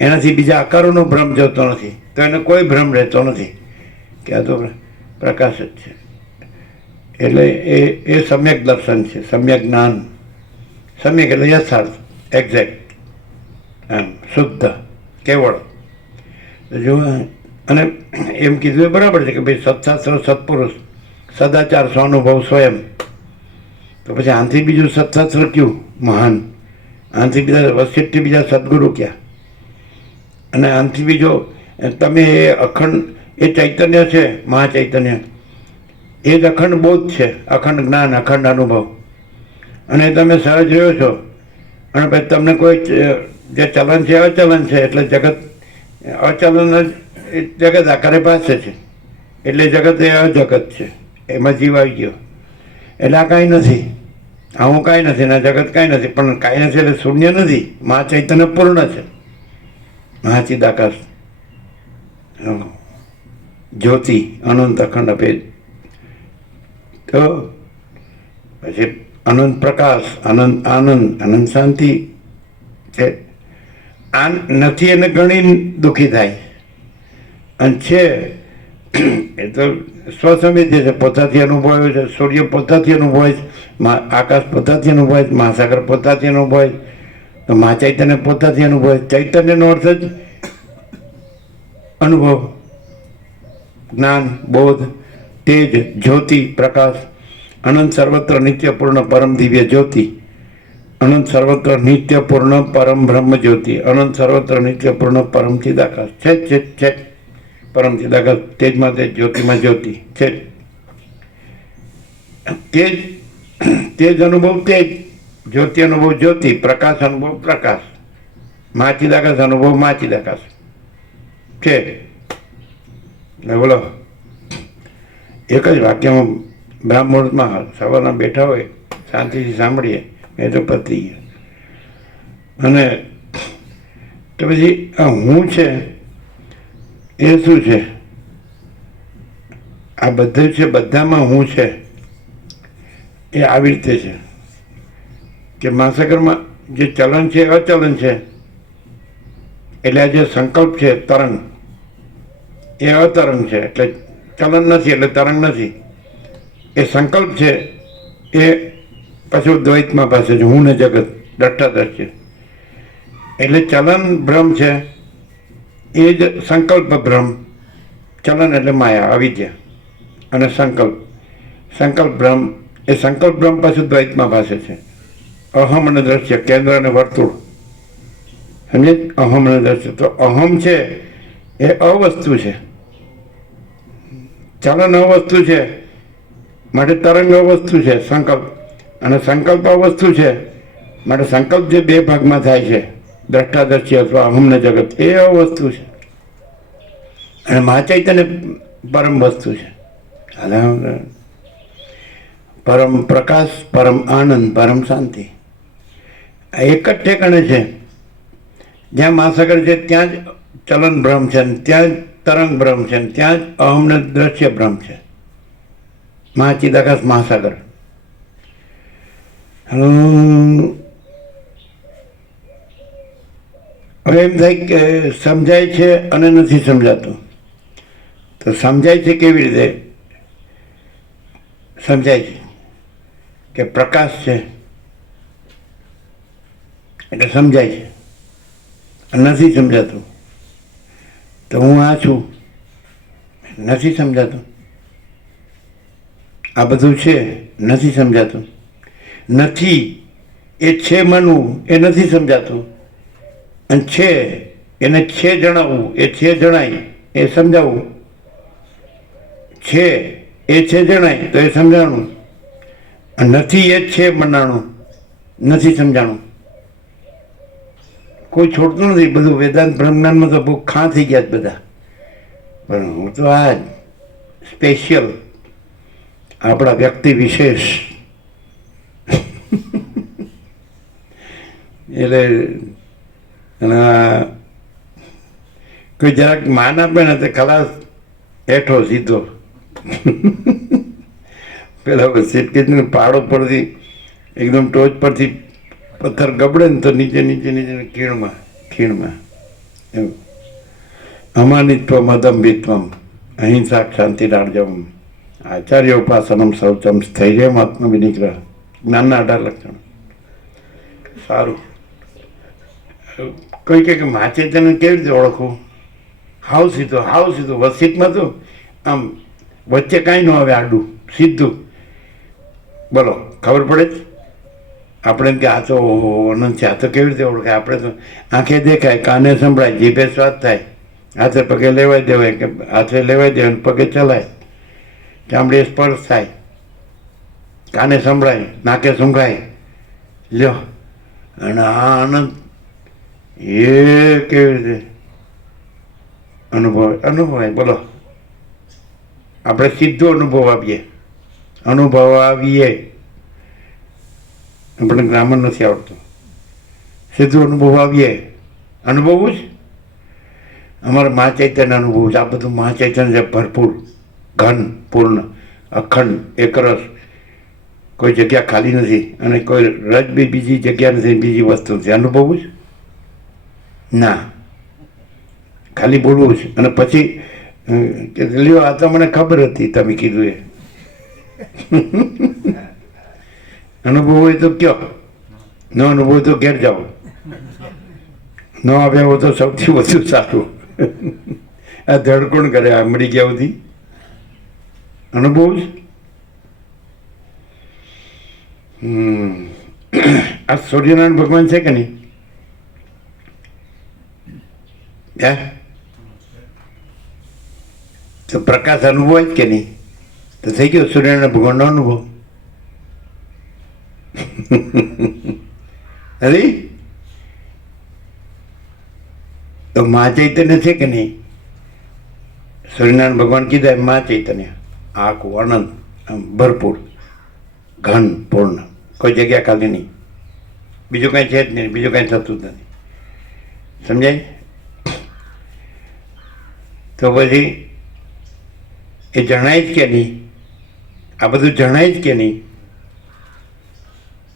એનાથી બીજા આકારોનો ભ્રમ જોતો નથી, તો એને કોઈ ભ્રમ રહેતો નથી કે આ તો પ્રકાશ જ છે. એટલે એ સમ્યક દર્શન છે, સમ્યક જ્ઞાન. સમ્યક એટલે યથાર્થ, એક્ઝેક્ટ, એમ શુદ્ધ, કેવળ. જો અને એમ કીધું એ બરાબર છે કે ભાઈ સત્શાસ્ત્ર, સત્પુરુષ, સદાચાર, સ્વાનુભવ, સ્વયં. તો પછી આનાથી બીજું સત્શાસ્ત્ર કયું મહાન? આનાથી બીજા વસિષ્ઠથી બીજા સદગુરુ ક્યાં? અને આનાથી બીજો તમે એ અખંડ, એ ચૈતન્ય છે, મહાચૈતન્ય, એ જ અખંડ બોધ છે, અખંડ જ્ઞાન, અખંડ અનુભવ. અને તમે સહજ રહ્યો છો અને પછી તમને કોઈ જે ચલન છે અચલન છે, એટલે જગત અચલન જ જગત આકારે પાસે છે, એટલે જગત એ અજગત છે, એમાં જીવ આવી ગયો. એટલે આ કાંઈ નથી, આ હું કાંઈ નથી ને જગત કાંઈ નથી, પણ કાંઈ નથી એટલે શૂન્ય નથી. મહા ચૈતન્ય પૂર્ણ છે, મહાચિદાકાશ જ્યોતિ અનંત અખંડ અભેદ. તો પછી અનંત પ્રકાશ, અનંત આનંદ, અનંત શાંતિ છે. આ નથી એને ઘણી દુઃખી થાય, અને છે એ તો સ્વસંવેદ્ય છે, પોતાથી અનુભવે છે. સૂર્ય પોતાથી અનુભવે છે, આકાશ પોતાથી અનુભવે છે, મહાસાગર પોતાથી અનુભવે છે, તો મહાચૈતન્ય પોતાથી અનુભવે છે. ચૈતન્યનો અર્થ જ અનુભવ, જ્ઞાન, બોધ, તેજ, જ્યોતિ, પ્રકાશ. અનંત સર્વત્ર નિત્યપૂર્ણ પરમ દિવ્ય જ્યોતિ, અનંત સર્વત્ર નિત્યપૂર્ણ પરમ બ્રહ્મ જ્યોતિ, અનંત સર્વત્ર નિત્યપૂર્ણ પરમ ચિદાકાશ છે જ છે. પરમ ચિદાકાશ તેજમાં તેજ, જ્યોતિમાં જ્યોતિ છે. તેજ અનુભવ તેજ, જ્યોતિ અનુભવ જ્યોતિ, પ્રકાશ અનુભવ પ્રકાશ, મહાચિદાકાશ અનુભવ મહાચિદાકાશ છે. બોલો, એક જ વાક્યમાં બ્રાહ્મ મુહૂર્તમાં સવારના બેઠા હોય, શાંતિથી સાંભળીએ, એ તો પતી ગયા. અને તો પછી આ હું છે એ શું છે? આ બધું છે, બધામાં હું છે એ આવી રીતે છે કે મહાસાગરમાં જે ચલન છે અચલન છે. એટલે આ જે સંકલ્પ છે તરંગ, એ અતરંગ છે, એટલે ચલન નથી, એટલે તરંગ નથી. એ સંકલ્પ છે એ પાછું દ્વૈતમાં પાસે છે, હું ને જગત દ્રષ્ટાદર્શ છે. એટલે ચલન ભ્રમ છે એ જ સંકલ્પ ભ્રમ. ચલન એટલે માયા, અવિદ્યા, અને સંકલ્પ ભ્રમ, એ સંકલ્પ ભ્રમ પાછું દ્વૈતમાં પાસે છે. અહમ અને દ્રશ્ય, કેન્દ્ર અને વર્તુળ, સમજે? અહમ અને દ્રશ્ય. તો અહમ છે એ અવસ્તુ છે, ચલન અવસ્તુ છે, માટે તરંગ અવસ્તુ છે સંકલ્પ, અને સંકલ્પ અવસ્તુ છે માટે સંકલ્પ જે બે ભાગમાં થાય છે, દ્રષ્ટાદર્શી અથવા અહમ ને જગત, એ અવસ્તુ છે. અને મહાચૈતન્ય પરમ વસ્તુ છે, પરમ પ્રકાશ, પરમ આનંદ, પરમ શાંતિ. આ એક જ ઠેકાણે છે. જ્યાં મહાસાગર છે ત્યાં જ ચલન ભ્રમ છે, ત્યાં જ તરંગ ભ્રમ છે, ત્યાં જ અહમ ને દ્રશ્ય ભ્રમ છે. મહાચિદાકાશ મહાસાગર. હવે એમ થાય કે સમજાય છે અને નથી સમજાતું. તો સમજાય છે કેવી રીતે? સમજાય છે કે પ્રકાશ છે એટલે સમજાય છે, નથી સમજાતું. તો હું આ છું, નથી સમજાતું. આ બધું છે, નથી સમજાતું. નથી એ છે માનવું, એ નથી સમજાતું. અને છે એને છે જણાવવું, એ છે જણાય, એ સમજાવવું. છે એ છે જણાય તો એ સમજાણું. નથી એ છે મનાણું, નથી સમજાણું. કોઈ છોડતું નથી. બધું વેદાંત બ્રહ્મજ્ઞાનમાં તો બહુ ખાં થઈ ગયા બધા. પણ હું તો આ સ્પેશિયલ આપણા વ્યક્તિ વિશેષ એટલે કોઈ જરાક માન આપે ને તો ખલાસ હેઠો સીધો પેલા સીટકેજને પાડો પરથી એકદમ ટોચ પરથી પથ્થર ગબડે ને તો નીચે ખીણમાં એવું. અમાનિત્વમ અદંભિત્વમ અહિંસા શાંતિ રાણજમ આચાર્ય ઉપાસનમ શૌચમ સ્થૈર્યમ આત્મવિનિગ્રહ. જ્ઞાનના 18 લક્ષણ. સારું. કોઈ કે મહાચૈતન્ય કેવી રીતે ઓળખવું? હાવ સીધું વસીતમાં તો આમ વચ્ચે કાંઈ ન આવે, આડું સીધું. બોલો, ખબર પડે જ આપણે કે આ તો અનંત છે. આ તો કેવી રીતે ઓળખાય? આપણે તો આંખે દેખાય, કાને સંભળાય, જીભે સ્વાદ થાય, હાથે પગે લેવાય દેવાય, કે હાથે લેવાય દેવાય, પગે ચલાય, ચામડીએ સ્પર્શ થાય, કાને સંભળાય, નાકે સૂંઘાય. લ્યો, અને આ આનંદ એ કેવી રીતે અનુભવાય? બોલો, આપણે સીધો અનુભવ આવીએ. આપણને ગ્રામર નથી આવડતું. સીધું અનુભવ આવીએ, અનુભવવું જ અમારે મહાચૈતન્ય અનુભવ છે. આ બધું મહાચૈતન્ય છે, ભરપૂર, ઘન, પૂર્ણ, અખંડ, એકરસ. કોઈ જગ્યા ખાલી નથી અને કોઈ રજ બી બીજી જગ્યા નથી, બીજી વસ્તુ નથી. અનુભવવું જ ના, ખાલી બોલવું છે. અને પછી કે લ્યો આ તો મને ખબર હતી, તમે કીધું એ. અનુભવ હોય તો કયો, ન અનુભવ હોય તો ઘેર જાઓ, ન આવ્યા હોય તો સૌથી વધુ સારું. આ ધડ કોણ કરે? આ મળી ગયા સુધી અનુભવ જ. આ સૂર્યનારાયણ ભગવાન છે કે નહીં? હે? તો પ્રકાશ અનુભવ જ કે નહીં? તો થઈ ગયો સૂર્યનારાયણ ભગવાનનો અનુભવ. અરે તો મા ચૈતન્ય છે કે નહીં? સૂર્યનારાયણ ભગવાન કીધા એમ મા ચૈતન્ય, આખું અનંત, ભરપૂર, ઘન, પૂર્ણ, કોઈ જગ્યા ખાલી નહીં. બીજું કાંઈ છે જ નહીં, બીજું કાંઈ થતું જ નથી. સમજાય? તો પછી એ જણાય જ કે નહીં? આ બધું જણાય જ કે નહીં?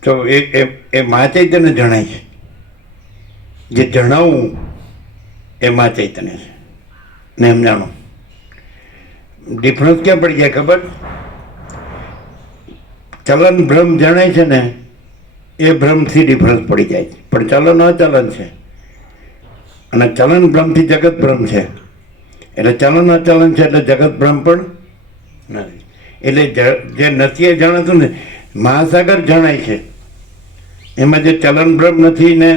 તો એ મા ચૈતન્ય જણાય છે. જે જણાવવું એ મા ચૈતન્ય છે. ને એમ જાણો ડિફરન્સ ક્યાં પડી જાય ખબર? ચલન ભ્રમ જણાય છે ને, એ ભ્રમથી ડિફરન્સ પડી જાય છે. પણ ચલન અચલન છે, અને ચલન ભ્રમથી જગત ભ્રમ છે. એટલે ચલન અચલન છે એટલે જગત ભ્રમ પણ નથી. એટલે જે નથી એ જણાતું ને, મહાસાગર જણાય છે. એમાં જે ચલન ભ્રમ નથી ને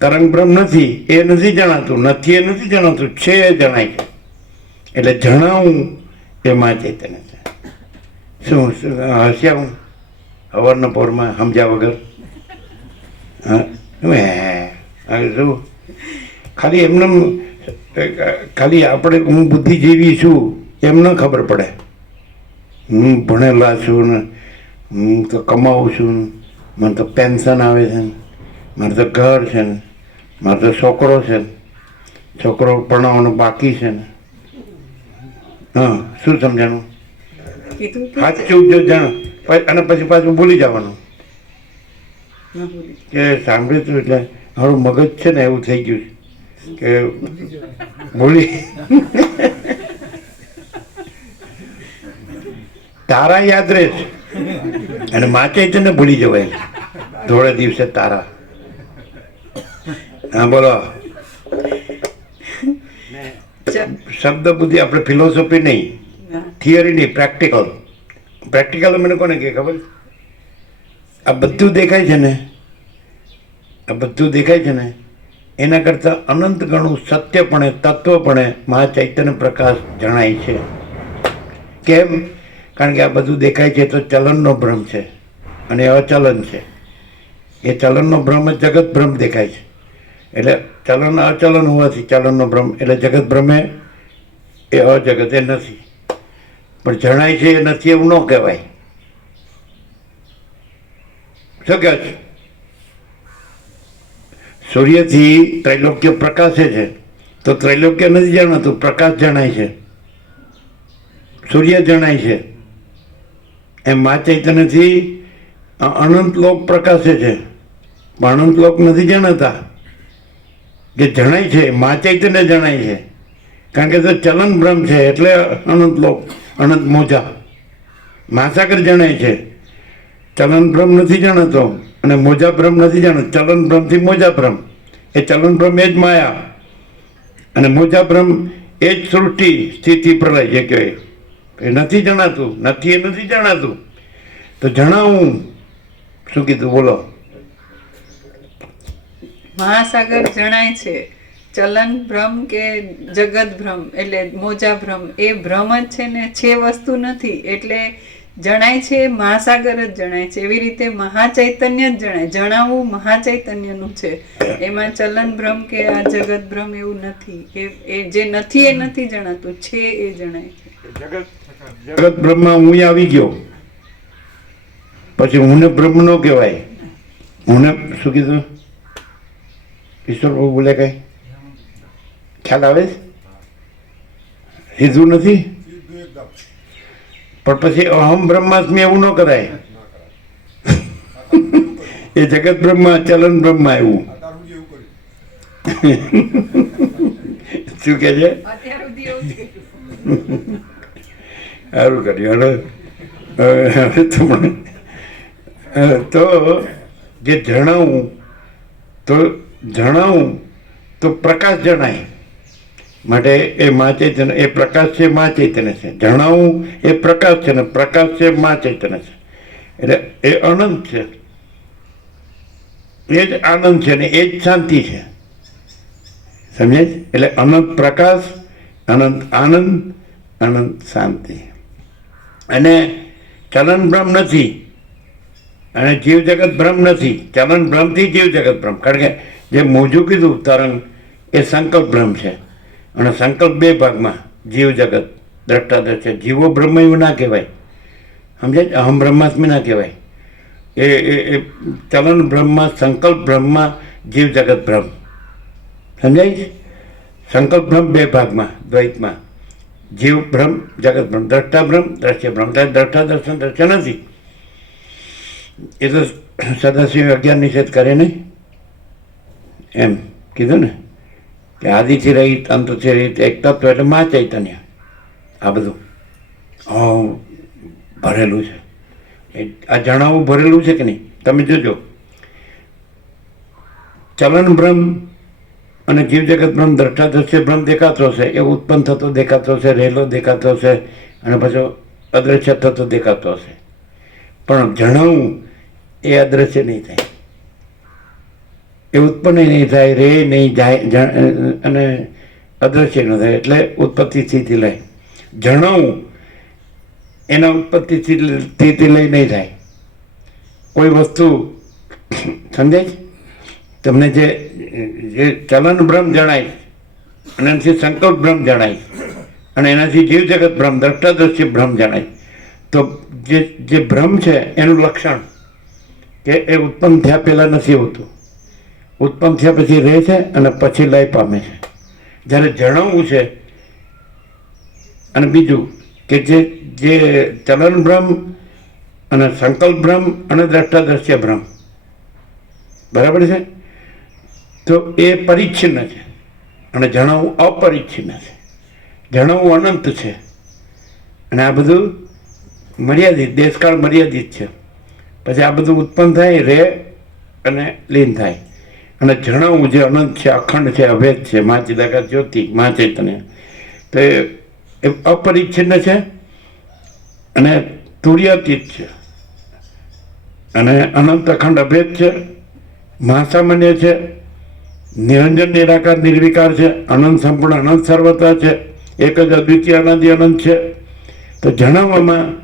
તરંગ ભ્રમ નથી, એ નથી જણાતું. નથી એ નથી જણાતું, છે એ જણાય છે. એટલે જણાવું એ મા ચૈતન્ય છે. શું હસ્યા હું અવારના પોરમાં સમજ્યા વગર? હા, શું ખાલી એમને ખાલી આપણે હું બુદ્ધિજીવી છું એમ ન ખબર પડે. હું ભણેલા છું ને, હું તો કમાવું છું ને, મને તો પેન્શન આવે છે ને, મારે તો ઘર છે ને, મારે તો છોકરો છે ને, છોકરો ભણાવવાનો બાકી છે ને. હા, શું સમજાણું? સાચું જો જાણ અને પછી પાછું ભૂલી જવાનું કે સાંભળ્યું હતું એટલે મારું મગજ છે ને એવું થઈ ગયું કે ભૂલી. તારા યાદ રહે છે અને માચે છે ને ભૂલી જવાય થોડા દિવસે તારા. હા બોલો. શબ્દ બુદ્ધિ આપણે ફિલોસોફી નહીં, થિયરી નહીં, પ્રેક્ટિકલ. પ્રેક્ટિકલ મને કોને કે ખબર? આ બધું દેખાય છે ને, આ બધું દેખાય છે ને, એના કરતાં અનંત ગણું સત્યપણે, તત્વપણે મહા ચૈતન્ય પ્રકાશ જણાય છે. કેમ? કારણ કે આ બધું દેખાય છે તો ચલનનો ભ્રમ છે અને અચલન છે. એ ચલનનો ભ્રમ જ જગત ભ્રમ દેખાય છે. એટલે ચલન અચલન હોવાથી ચલનનો ભ્રમ, એટલે જગત ભ્રમે એ અજગત એ નથી. પણ જણાય છે એ નથી એવું ન કહેવાય. શું કહે છે? સૂર્યથી ત્રૈલોક્ય પ્રકાશે છે તો ત્રૈલોક્ય નથી જણાતું, પ્રકાશ જણાય છે, સૂર્ય જણાય છે. એમ મા ચૈતન્યથી અનંત લોક પ્રકાશે છે, પણ અનંત લોક નથી જણાતા. જે જણાય છે મા ચૈતન્ય જણાય છે, કારણ કે તો ચલન ભ્રમ છે એટલે અનંત લોક, અનંત મોજા. મહાસાગર જણાય છે, ચલન ભ્રમ નથી જણાતો અને મોજા ભ્રમ નથી જણાતો. ચલન ભ્રમથી મોજા ભ્રમ, એ ચલન ભ્રમ એ જ માયા અને મોજા ભ્રમ એ જ સૃષ્ટિ સ્થિતિ પ્રલય જે કહેવાય. એ નથી જણાતું, નથી એ નથી જણાતું. તો જણાવું શું કીધું બોલો? મહાસાગર જણાય છે, ચલન ભ્રમ કે જગત ભ્રમ એટલે મોજા ભ્રમ એ ભ્રમ જ છે ને, છે વસ્તુ નથી. એટલે જણાય છે મહાસાગર જ જણાય છે. એવી રીતે મહાચૈતન્ય જ જણાય. જણાવવું મહાચૈતન્યનું છે, એમાં ચલન ભ્રમ કે આ જગત ભ્રમ એવું નથી. એ જે નથી એ નથી જણાતું, છે એ જણાય છે. જગત બ્રહ્મમાં હું આવી ગયો પછી હું બ્રહ્મ નો કહેવાય. હું શું કીધું? ઈશ્વર બહુ બોલે કઈ ખ્યાલ આવે છે? સીધું નથી પણ પછી અહમ બ્રહ્માસ્મી એવું ન કરાય. એ જગત બ્રહ્મા ચલન બ્રહ્મા એવું. શું કે છે? સારું કર્યું. હવે તમને તો જે જણાવું તો પ્રકાશ જણાય માટે એ મા ચૈતન્ય, એ પ્રકાશ છે મા ચૈતન્ય છે. જણાવું એ પ્રકાશ છે ને પ્રકાશ છે મા ચૈતન્ય છે. એટલે એ અનંત છે, એ જ આનંદ છે ને એ જ શાંતિ છે. સમજે? એટલે અનંત પ્રકાશ, અનંત આનંદ, અનંત શાંતિ. અને ચલન બ્રહ્મ નથી અને જીવ જગત બ્રહ્મ નથી. ચલન બ્રહ્મથી જીવ જગત બ્રહ્મ. કારણ કે જે મોજું કીધું તરંગ એ સંકલ્પ બ્રહ્મ છે. અને સંકલ્પ બે ભાગમાં, જીવ જગત દ્રષ્ટાદર્શ. જીવો બ્રહ્મ એવું ના કહેવાય, સમજે? અહમ બ્રહ્માસ્મી ના કહેવાય. એ ચલન બ્રહ્મા, સંકલ્પ બ્રહ્મા, જીવ જગત બ્રહ્મ. સમજાય છે? સંકલ્પ બ્રહ્મ બે ભાગમાં દ્વૈતમાં, જીવ બ્રહ્મ, જગત બ્રહ્મ. દ્રષ્ટા બ્રહ્મ, દ્રશ્ય બ્રહ્મ. દ્રષ્ટા દર્શન દ્રશ્ય નથી. એ તો સદાશિવ અગિયાર નિષેધ કરે નહીં, એમ કીધું ને કે આદિથી રહિત, અંતથી રહિત, એક તત્વ એટલે મા ચૈતન્ય. આ બધું ભરેલું છે. આ જણાવું ભરેલું છે કે નહીં? તમે જોજો. ચલન બ્રહ્મ અને જીવ જગત બ્રહ્મ, દ્રષ્ટાદર્શ્ય બ્રહ્મ દેખાતો હશે, એ ઉત્પન્ન થતો દેખાતો હશે, રહેલો દેખાતો હશે અને પછી અદ્રશ્ય થતો દેખાતો હશે. પણ જણાવું એ અદ્રશ્ય નહીં થાય, એ ઉત્પન્ન નહીં થાય, રે નહીં જાય અને અદ્રશ્ય ન થાય. એટલે ઉત્પત્તિ સ્થિતિ લય. જણાવું એના ઉત્પત્તિ સ્થિતિ લઈ નહીં થાય. કોઈ વસ્તુ સમજાય છે તમને? જે ચલન બ્રહ્મ જણાય અને એનાથી સંકલ્પ બ્રહ્મ જણાય અને એનાથી જીવ જગત બ્રહ્મ, દ્રષ્ટાદર્શી બ્રહ્મ જણાય. તો જે બ્રહ્મ છે એનું લક્ષણ કે એ ઉત્પન્ન થયા પહેલાં નથી હોતું, ઉત્પન્ન થયા પછી રહે છે અને પછી લય પામે છે. જ્યારે જણાવવું છે અને બીજું કે જે ચલન બ્રહ્મ અને સંકલ્પ બ્રહ્મ અને દ્રષ્ટાદર્શ્ય બ્રહ્મ, બરાબર છે? તો એ પરિચ્છિન્ન છે અને જણાવવું અપરિચ્છિન્ન છે. જણાવવું અનંત છે અને આ બધું મર્યાદિત, દેશકાળ મર્યાદિત છે. પછી આ બધું ઉત્પન્ન થાય, રહે અને લીન થાય. અને જણાવવું જે અનંત છે, અખંડ છે, અભેદ છે, મા ચિદાકાશ જ્યોતિ, મા ચૈતન્ય, તો એ અપરિચ્છિન્ન છે અને તુર્યાતીત છે અને અનંત અખંડ અભેદ છે, મહાસામાન્ય છે, નિરંજન નિરાકાર નિર્વિકાર છે, અનંત સંપૂર્ણ અનંત સર્વતા છે, એક જ અદ્વિતીય અનાદિ અનંત છે. તો જણાવવું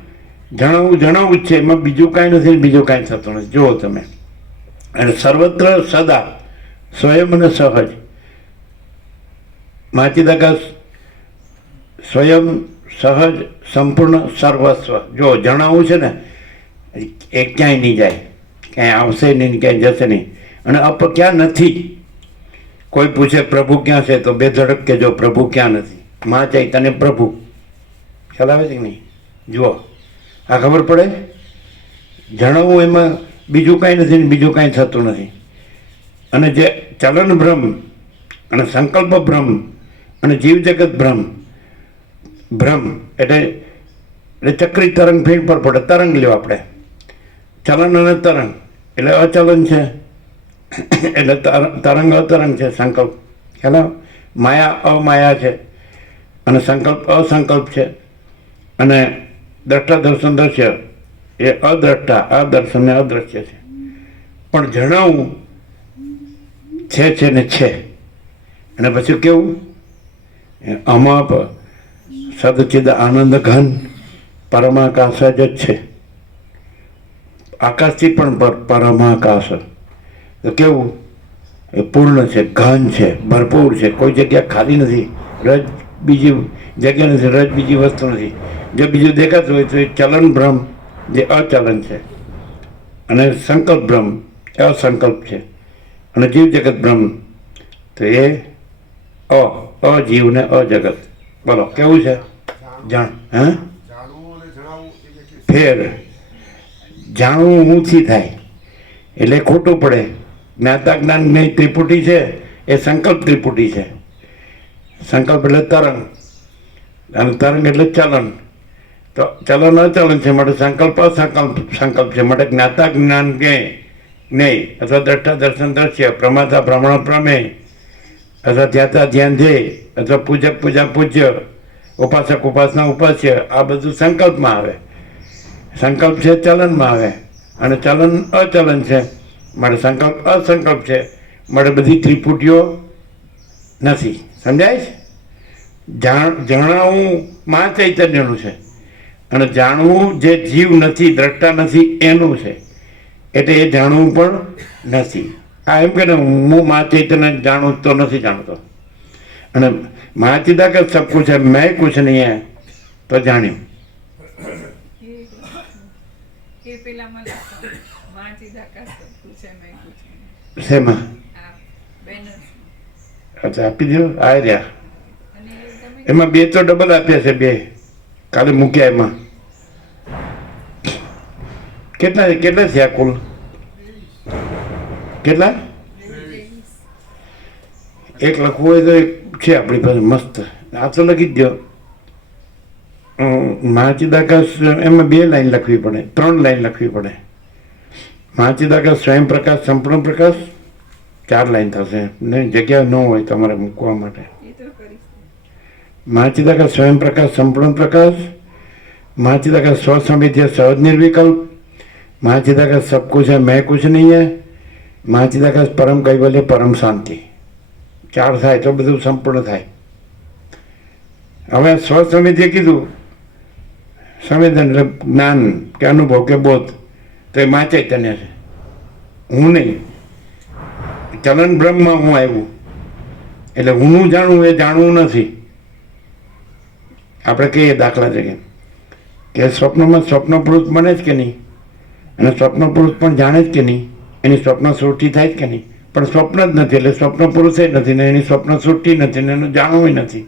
જ છે, એમાં બીજું કાંઈ નથી, બીજું કાંઈ થતું નથી. જુઓ તમે, અને સર્વત્ર સદા સ્વયં અને સહજ માચિદાકાશ, સ્વયં સહજ સંપૂર્ણ સર્વસ્વ. જો જણાવવું છે ને એ ક્યાંય નહીં જાય, ક્યાંય આવશે નહીં, ક્યાંય જશે નહીં. અને અપ ક્યાં નથી. કોઈ પૂછે પ્રભુ ક્યાં છે તો બે ધડક કે જો પ્રભુ ક્યાં નથી. મા ચૈતન્ય પ્રભુ. ખ્યાલ આવે છે કે નહીં? જુઓ, આ ખબર પડે. જણાવવું એમાં બીજું કાંઈ નથી ને બીજું કાંઈ થતું નથી. અને જે ચલન બ્રહ્મ અને સંકલ્પ બ્રહ્મ અને જીવ જગત બ્રહ્મ એટલે ચક્રી તરંગ ફેર પર પડે. તરંગ લ્યો આપણે, ચલન અને તરંગ એટલે અચલન છે, એટલે તરંગ અતરંગ છે. સંકલ્પ ખ્યાલ આવે? માયા અમાયા છે અને સંકલ્પ અસંકલ્પ છે. અને દ્રષ્ટા દર્શન દ્રશ્ય એ અદ્રષ્ટા, અદર્શન ને અદ્રશ્ય છે. પણ જણાવવું છે ને છે. અને પછી કેવું? અમાપ સદચિદ આનંદ ઘન પરમાકાશ જ છે. આકાશથી પણ પરમાકાશ. તો કેવું? એ પૂર્ણ છે, ઘન છે, ભરપૂર છે. કોઈ જગ્યા ખાલી નથી, રજ બીજી જગ્યા નથી, રજ બીજી વસ્તુ નથી. જે બીજું દેખાતું હોય તો એ ચલન બ્રહ્મ જે અચલન છે, અને સંકલ્પ બ્રહ્મ અસંકલ્પ છે. અને જીવ જગત બ્રહ્મ તો એ અજીવ ને અજગત. બોલો કેવું છે? જાણ હા જાણવું અને જણાવવું એ કેટલી ફેર જાણવું ઊંચી થાય એટલે ખોટું પડે. જ્ઞાતા જ્ઞાનની ત્રિપુટી છે એ સંકલ્પ ત્રિપુટી છે. સંકલ્પ એટલે તરંગ અને તરંગ એટલે ચલન. તો ચલન અચલન છે માટે સંકલ્પ સંકલ્પ છે માટે જ્ઞાતા જ્ઞાન જ્ઞેય અથવા દ્રષ્ટા દર્શન દ્રશ્ય પ્રમાતા પ્રમાણ પ્રમેય અથવા ધ્યાતા ધ્યાન ધ્યેય અથવા પૂજક પૂજા પૂજ્ય ઉપાસક ઉપાસના ઉપાસ્ય આ બધું સંકલ્પમાં આવે. સંકલ્પ છે ચલનમાં આવે અને ચલન અચલન છે માટે સંકલ્પ અસંકલ્પ છે માટે બધી ત્રિપુટીઓ નથી. સમજાય છે? જણાવું માં ચૈતન્યનું છે અને જાણવું જે જીવ નથી દ્રષ્ટા નથી એનું છે એટલે એ જાણવું પણ નથી. આ એમ કે ને હું માં ચૈતન્ય જાણું તો નથી જાણતો અને મહાચિદા કે સબ કુછ है मैं कुछ नहीं है તો જાણ્યું. એ પેલામાં લખો માં ચિદાકાર સબ કુછ હૈ મેં કુછ નહીં. શેમાં? આ બેનર્સ અચ્છા આપી દો. આ રહ્યા અને તમે એમાં બે તો ડબલ આપ્યા છે. બે કાલે મૂક્યા એમાં કેટલા કેટલા થયા કુલ? કેટલા? એક લખવું હોય તો એક છે આપણી પાસે મસ્ત. આ તો લખી જ દો. મહાચિદાકાશ એમાં 2 લાઈન લખવી પડે, 3 લાઈન લખવી પડે. મહાચિદાકાશ સ્વયં પ્રકાશ સંપૂર્ણ પ્રકાશ 4 લાઈન થશે ને જગ્યા ન હોય તમારે મૂકવા માટે. એ તો કરીશ. મહાચિદાકાશ સ્વયં પ્રકાશ સંપૂર્ણ પ્રકાશ, મહાચિદાકાશ સ્વસંવિધ્ય સહજ નિર્વિકલ્પ, મહાચિદાકાશ सब कुछ है मैं कुछ नहीं है, મહાચિદાકાશ પરમ કૈવલ્ય પરમ શાંતિ. 4 થાય તો બધું સંપૂર્ણ થાય. હવે સ્વસંવિધ્ય કીધું, સંવેદન એટલે જ્ઞાન કે અનુભવ કે બોધ, તો એ માં ચૈતન્ય છે, હું નહીં. ચલન બ્રહ્મમાં હું આવ્યું એટલે હુંનું જાણવું એ જાણવું નથી. આપણે કહીએ દાખલા તરીકે કે સ્વપ્નમાં સ્વપ્ન પુરુષ બને જ કે નહીં અને સ્વપ્ન પુરુષ પણ જાણે જ કે નહીં, એની સ્વપ્ન સૃષ્ટિ થાય જ કે નહીં, પણ સ્વપ્ન જ નથી એટલે સ્વપ્ન પુરુષ નથી ને એની સ્વપ્ન સૃષ્ટિ નથી ને એનું જાણવું નથી,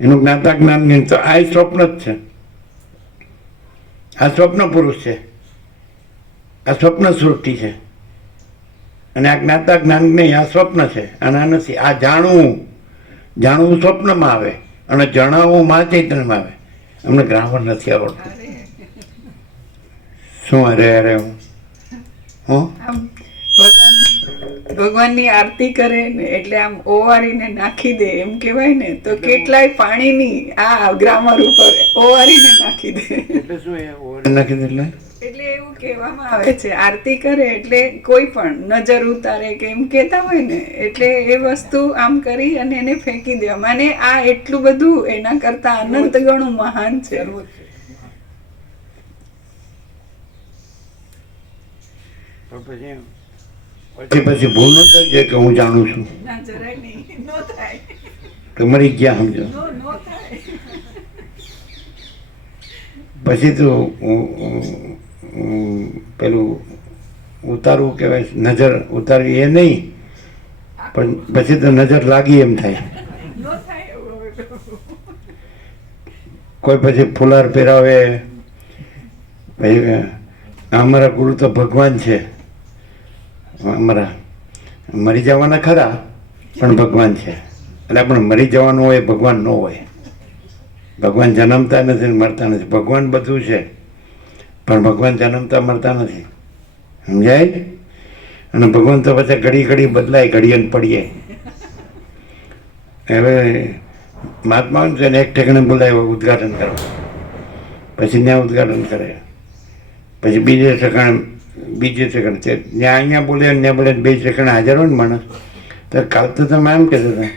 એનું જ્ઞાતા જ્ઞાન નહીં. તો આ સ્વપ્ન જ છે, આ સ્વપ્ન પુરુષ છે, આ સ્વપ્ન સૃષ્ટિ છે અને આ જ્ઞાતા જ્ઞાન નહીં, આ સ્વપ્ન છે અને આ નથી. આ જાણવું સ્વપ્નમાં આવે અને જણાવવું માં ચૈતન્યમાં આવે. અમને ગ્રામર નથી આવડતું. શું અરે અરે હું આમ ભગવાનની આરતી કરે ને એટલે આમ ઓવારીને નાખી દે એમ કહેવાય ને, તો કેટલાય પાણીની આ ગ્રામર ઉપર ઓવારીને નાખી દે. એટલે શું નાખી દે એટલે એવું કહેવામાં આવે છે આરતી કરે એટલે કોઈ પણ નજર ઉતારે કે એમ કહેતા હોય ને, એટલે એ વસ્તુ આમ કરી અને એને ફેંકી દે. મને આ એટલું બધું એના કરતા અનંત ગણું મહાન છે. પછી ભૂલ ન થઈ જાય કે હું જાણું છું ના જરાય નહીં, નો થાય, તો મરી ગયા સમજો. નો થાય. પછી તો પેલું ઉતારવું કહેવાય, નજર ઉતારવી એ નહીં, પણ પછી તો નજર લાગી એમ થાય. નો થાય એવું હવે. કોઈ પછી ફુલાર પહેરાવે, પછી અમારા ગુરુ તો ભગવાન છે, અમારા મરી જવાના ખરા પણ ભગવાન છે. એટલે આપણે મરી જવાનું હોય ભગવાન ન હોય. ભગવાન જન્મતા નથી ને મરતા નથી, ભગવાન બધું છે પણ ભગવાન જન્મતા મરતા નથી. સમજાય? અને ભગવાન તો પછી ઘડી ઘડી બદલાય, ઘડીએ ને પડીએ. હવે મહાત્મા છે ને એક ઠેકાણે બોલાવ્યો ઉદ્ઘાટન કરવા, પછી ત્યાં ઉદ્ઘાટન કરે, પછી બીજે ઠેકાણે છે ત્યાં અહીંયા બોલે ત્યાં બોલે 2 ઠેકાણે હાજર હોય ને માણસ, તો કાલ તો તમે આમ કહેશો હતા,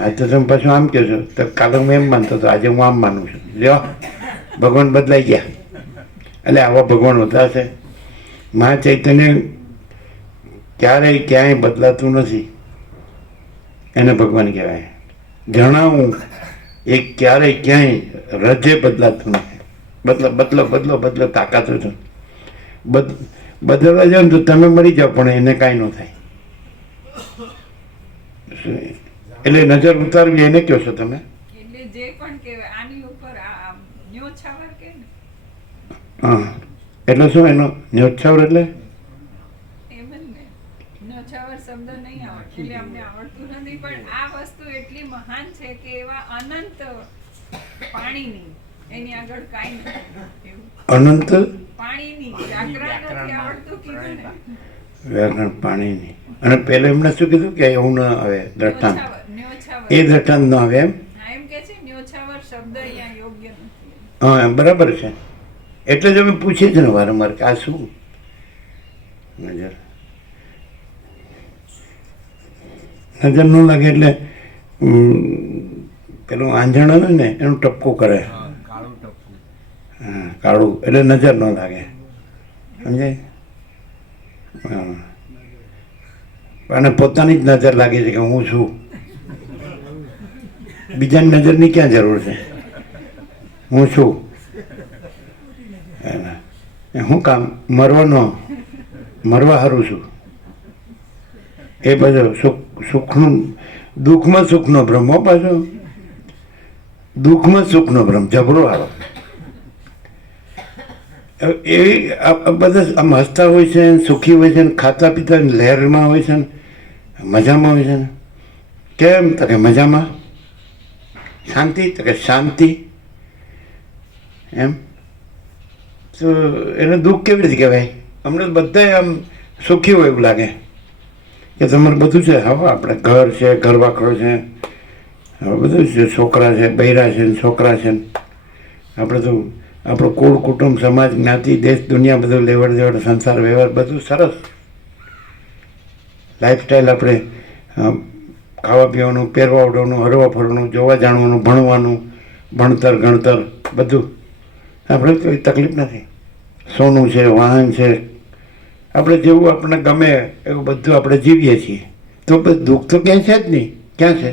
આજ તો તમે પાછું આમ કહેશો, તો કાલે હું એમ માનતો હતો, આજે હું આમ માનું છું. લ્યો ભગવાન બદલાઈ ગયા. એટલે આવા ભગવાન હોતા હશે. મહા ચૈતન્ય ક્યારેય ક્યાંય બદલાતું નથી, એને ભગવાન કહેવાય. જણાવું એ ક્યારેય ક્યાંય રજે બદલાતું નથી. બદલો તાકાત હતું. બદલવા જાઓ ને તો તમે મરી જાઓ પણ એને કાંઈ ન થાય. એટલે નજર ઉતારવી એને કહો છો તમે? એટલે જે પણ કહેવાય આની ઉપર આ ન્યોછાવર કે ને હા, એટલે શું એનો ન્યોછાવર એટલે? એમ જ ને, ન્યોછાવર શબ્દ નહીં આવડે એટલે અમને આવડતું નથી, પણ આ વસ્તુ એટલી મહાન છે કે એવા અનંત પાણીની એની આગળ કાંઈ નથી એવું. અનંત પાણીની વ્યાકરણ નથી આવડતું કીધું ને. વ્યાકરણ પાણીની. અને પહેલા એમને શું કીધું કે એવું ન આવે દ્રષ્ટાંત? ન્યોછાવર એ દ્રષ્ટાંત ન આવે એમ? હા, એમ કે છે ન્યોછાવર શબ્દ અહીંયા યોગ્ય નથી. હા, બરાબર છે. એટલે જ અમે પૂછીએ છીએ ને વારંવાર કે આ શું નજર નજર ન લાગે એટલે પેલું આંજણ આવે ને એનું ટપકું કરે. કાળું ટપકું. હા, કાળું એટલે નજર ન લાગે, સમજાય? હા, અને પોતાની જ નજર લાગે છે કે હું છું. બીજાની નજરની ક્યાં જરૂર છે? હું છું. શું કામ? મરવા હારું છું. એ બધું સુખનું દુઃખમાં સુખનો ભ્રમ. હો પાછો દુઃખમાં સુખનો ભ્રમ જબરો હારો. એવી બધા આમ હસતા હોય છે, સુખી હોય છે, ખાતા પીતા લહેરમાં હોય છે, મજામાં હોય છે ને. કેમ? તો કે મજામાં. શાંતિ? તો કે શાંતિ. એમ તો એને દુઃખ કેવી રીતે કહેવાય? અમને બધા આમ સુખી હોય એવું લાગે કે તમારે બધું છે. હવે આપણે ઘર છે, ઘર વાખરો છે, હવે બધું છે, છોકરા છે, બૈરા છે, છોકરા છે, આપણે તો આપણું કુળ કુટુંબ સમાજ જ્ઞાતિ દેશ દુનિયા બધું લેવડ દેવડ સંસાર વ્યવહાર બધું સરસ લાઈફસ્ટાઈલ. આપણે ખાવા પીવાનું, પહેરવા ઉડવાનું, હરવા ફરવાનું, જોવા જાણવાનું, ભણવાનું, ભણતર ગણતર બધું આપણે કોઈ તકલીફ નથી. સોનું છે, વાહન છે, આપણે જેવું આપણને ગમે એવું બધું આપણે જીવીએ છીએ. તો બધું દુઃખ તો ક્યાંય છે જ નહીં. ક્યાં છે?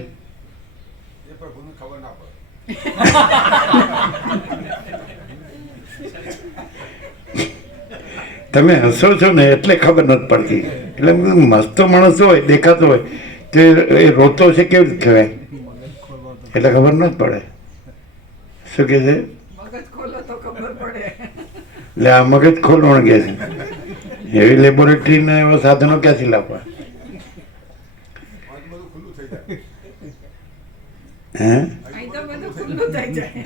એ પ્રભુને ખબર ના પડે. તમે હસો છો ને એટલે ખબર નથી પડતી. એટલે મસ્તો માણસ હોય, દેખાતો હોય તો એ રોતો છે કેવી રીતે કહેવાય? એટલે ખબર નથી પડે. શું કહે છે? મગજ ખોલો તો ખબર પડે. એટલે આ મગજ ખોલવાનું કહે છે. એવી લેબોરેટરીને એવા સાધનો ક્યાંથી લાવવા? બધું ખુલ્લું થઈ જાય. હે? અહીં તો બધું ખુલ્લું થઈ જાય.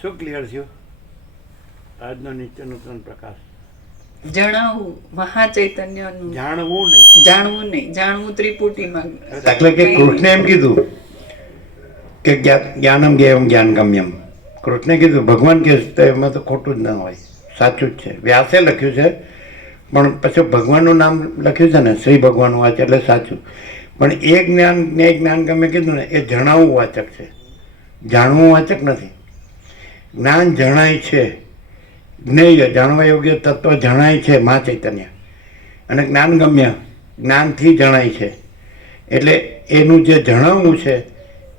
શું ક્લિયર થયું? આજનો નીચેનો ત્રણ પ્રકાશ. જણાવવું મહાચૈતન્યનું, જાણવું નહીં. જાણવું નહીં. જાણવું ત્રિપુટીમાં. દાખલા કે કૃષ્ણે એમ કીધું કે જ્ઞાનમ જ્ઞેયમ જ્ઞાનગમ્યમ. કૃષ્ણે કીધું, ભગવાન કહે તો એમાં તો ખોટું જ ના હોય, સાચું જ છે. વ્યાસે લખ્યું છે પણ પછી ભગવાનનું નામ લખ્યું છે ને, શ્રી ભગવાન વાચ એટલે સાચું. પણ એ જ્ઞાન જ્ઞાનગમ્ય કીધું ને, એ જણાવવું વાચક છે, જાણવું વાચક નથી. જ્ઞાન જણાય છે, જ્ઞેય જાણવા યોગ્ય તત્વ જણાય છે મા ચૈતન્ય, અને જ્ઞાનગમ્ય જ્ઞાનથી જણાય છે. એટલે એનું જે જણાવવું છે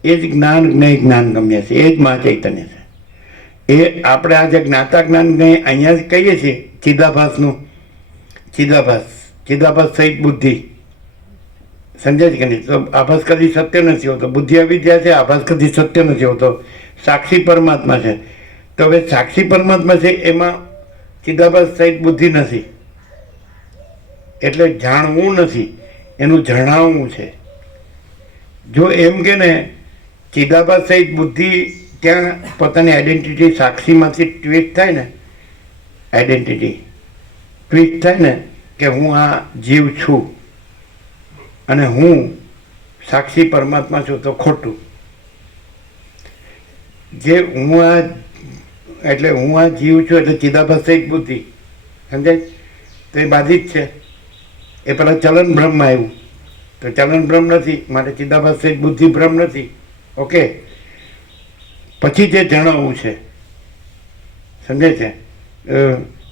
એ જ જ્ઞાન જ્ઞેય જ્ઞાનગમ્ય છે, એ જ મા ચૈતન્ય છે. એ આપણે આ જે જ્ઞાતા જ્ઞાન જ્ઞેય અહીંયા જ કહીએ છીએ ચિદાભાસનું, ચિદાભાસ સહિત બુદ્ધિ. સમજાય છે કે નહીં? તો આભાસ કદી સત્ય નથી હોતો. બુદ્ધિ અવિદ્યા છે, આભાસ કદી સત્ય નથી હોતો. સાક્ષી પરમાત્મા છે. તો હવે સાક્ષી પરમાત્મા છે એમાં ચિદાભાસ સહિત બુદ્ધિ નથી. એટલે જાણવું નથી, એનું જણાવવું છે. જો એમ કે ને ચિદાભાસ સહિત બુદ્ધિ ત્યાં પોતાની આઈડેન્ટિટી સાક્ષીમાંથી ટ્વિસ્ટ થાય ને, આઈડેન્ટિટી ટ્વિસ્ટ થાય ને કે હું આ જીવ છું અને હું સાક્ષી પરમાત્મા છું, તો ખોટું. જે હું આ એટલે હું આ જીવ છું એટલે ચિદાભાસ સહિત બુદ્ધિ, સમજાય? તો એ બાધિત છે. એ પેલા ચલન ભ્રમમાં આવ્યું, તો ચલન ભ્રમ નથી માટે ચિદાભાસ સહિત બુદ્ધિ ભ્રમ નથી. ઓકે, પછી જે જણાવવું છે, સમજાય છે?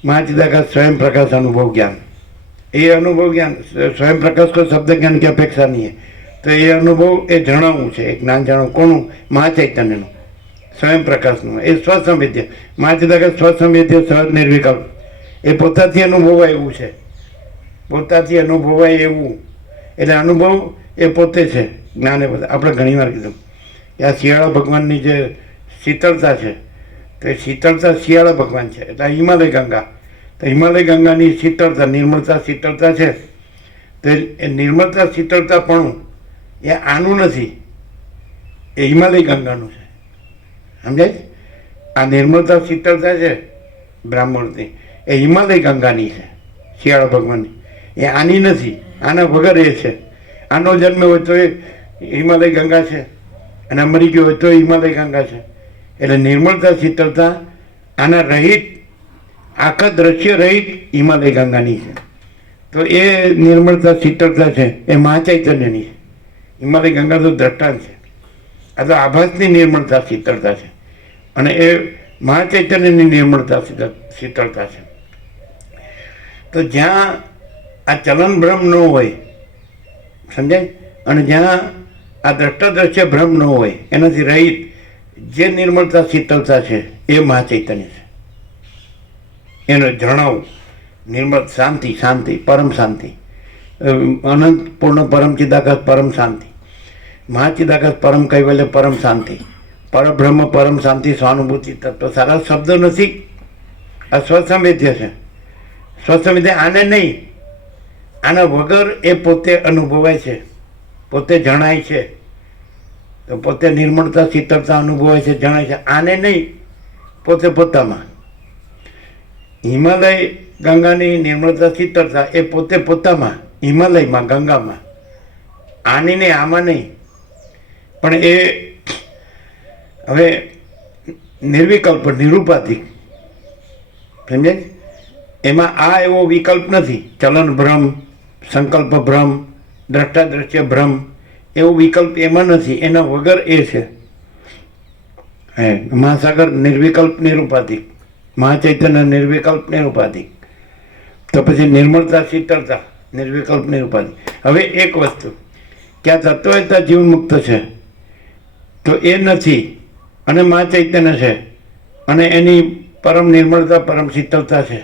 મહાચિદાકાશ स्वयं प्रकाश अनुभव ज्ञान, ये अनुभव ज्ञान स्वयं प्रकाश को शब्द ज्ञान की अपेक्षा नहीं है, તો એ અનુભવ એ જણાવવું છે. એ જ્ઞાન જણાવવું કોનું? મહાચૈતન્યનું, સ્વયં પ્રકાશનું. એ સ્વસંવેદ્ય મહાચિદાકાશ, સ્વસંવેદ્ય સહજ નિર્વિકલ્પ. એ પોતાથી અનુભવાય એવું છે, પોતાથી અનુભવાય એવું. એટલે અનુભવ એ પોતે છે, જ્ઞાન એ પોતે. આપણે ઘણી વાર કીધું કે આ શિયાળા ભગવાનની જે શીતળતા છે, તો એ શીતળતા શિયાળા ભગવાન છે. એટલે આ હિમાલય ગંગા, તો હિમાલય ગંગાની શીતળતા, નિર્મળતા, શીતળતા છે. તો એ નિર્મળતા, શીતળતા પણ એ આનું નથી, એ હિમાલય ગંગાનું છે. સમજાય? આ નિર્મળતા, શીતળતા છે બ્રાહ્મણની, એ હિમાલય ગંગાની છે, શિયાળા ભગવાનની. એ આની નથી, આના વગર એ છે. આનો જન્મ હોય તો એ હિમાલય ગંગા છે, અને મરી ગયો હોય તો હિમાલય ગંગા છે. એટલે નિર્મળતા, શીતળતા આના રહિત, આખા દ્રશ્ય રહિત હિમાલય ગંગાની છે. તો એ નિર્મળતા, શીતળતા છે એ મહાચૈતન્યની છે. હિમાલય ગંગા તો દ્રષ્ટાંત છે. આ તો આભાસની નિર્મળતા, શીતળતા છે, અને એ મહાચૈતન્યની નિર્મળતા, શીતળતા છે. તો જ્યાં આ ચલન ભ્રમ ન હોય, સમજાય, અને જ્યાં આ દ્રષ્ટા દ્રશ્ય ભ્રમ ન હોય, એનાથી રહિત જે નિર્મળતા, શીતળતા છે એ મહાચૈતન્ય છે. એને જણાવું નિર્મળ શાંતિ, શાંતિ, પરમ શાંતિ, અનંત પૂર્ણ પરમ ચિદાકાશ, પરમ શાંતિ, મહાચિદાકાશ, પરમ કૈવલ્ય, પરમ શાંતિ, પરબ્રહ્મ, પરમ શાંતિ, સ્વાનુભૂતિ તત્વ. સારા શબ્દો નથી, આ સ્વસંવેદ્ય છે. સ્વસંવેદ્ય આને નહીં, આના વગર એ પોતે અનુભવાય છે, પોતે જણાય છે. તો પોતે નિર્મળતા, શીતળતા અનુભવાય છે, જણાય છે. આને નહીં, પોતે પોતામાં. હિમાલય ગંગાની નિર્મળતા, શીતળતા એ પોતે પોતામાં, હિમાલયમાં, ગંગામાં. આની નહીં, આમાં નહીં. પણ એ હવે નિર્વિકલ્પ, નિરૂપાધિક, સમજે? એમાં આ એવો વિકલ્પ નથી. ચલન ભ્રમ, સંકલ્પ ભ્રમ, દ્રષ્ટા દ્રશ્ય ભ્રમ, એવો વિકલ્પ એમાં નથી. એના વગર એ છે. મહાસાગર નિર્વિકલ્પ, નિરૂપાધિક, મહાચૈતન્ય નિર્વિકલ્પ, નિરૂપાધિક. તો પછી નિર્મળતા, શીતળતા નિર્વિકલ્પ, નિરૂપાધિક. હવે એક વસ્તુ કે આ તત્વતા જીવન મુક્ત છે, તો એ નથી, અને મહાચૈતન્ય છે, અને એની પરમ નિર્મળતા, પરમ શીતળતા છે.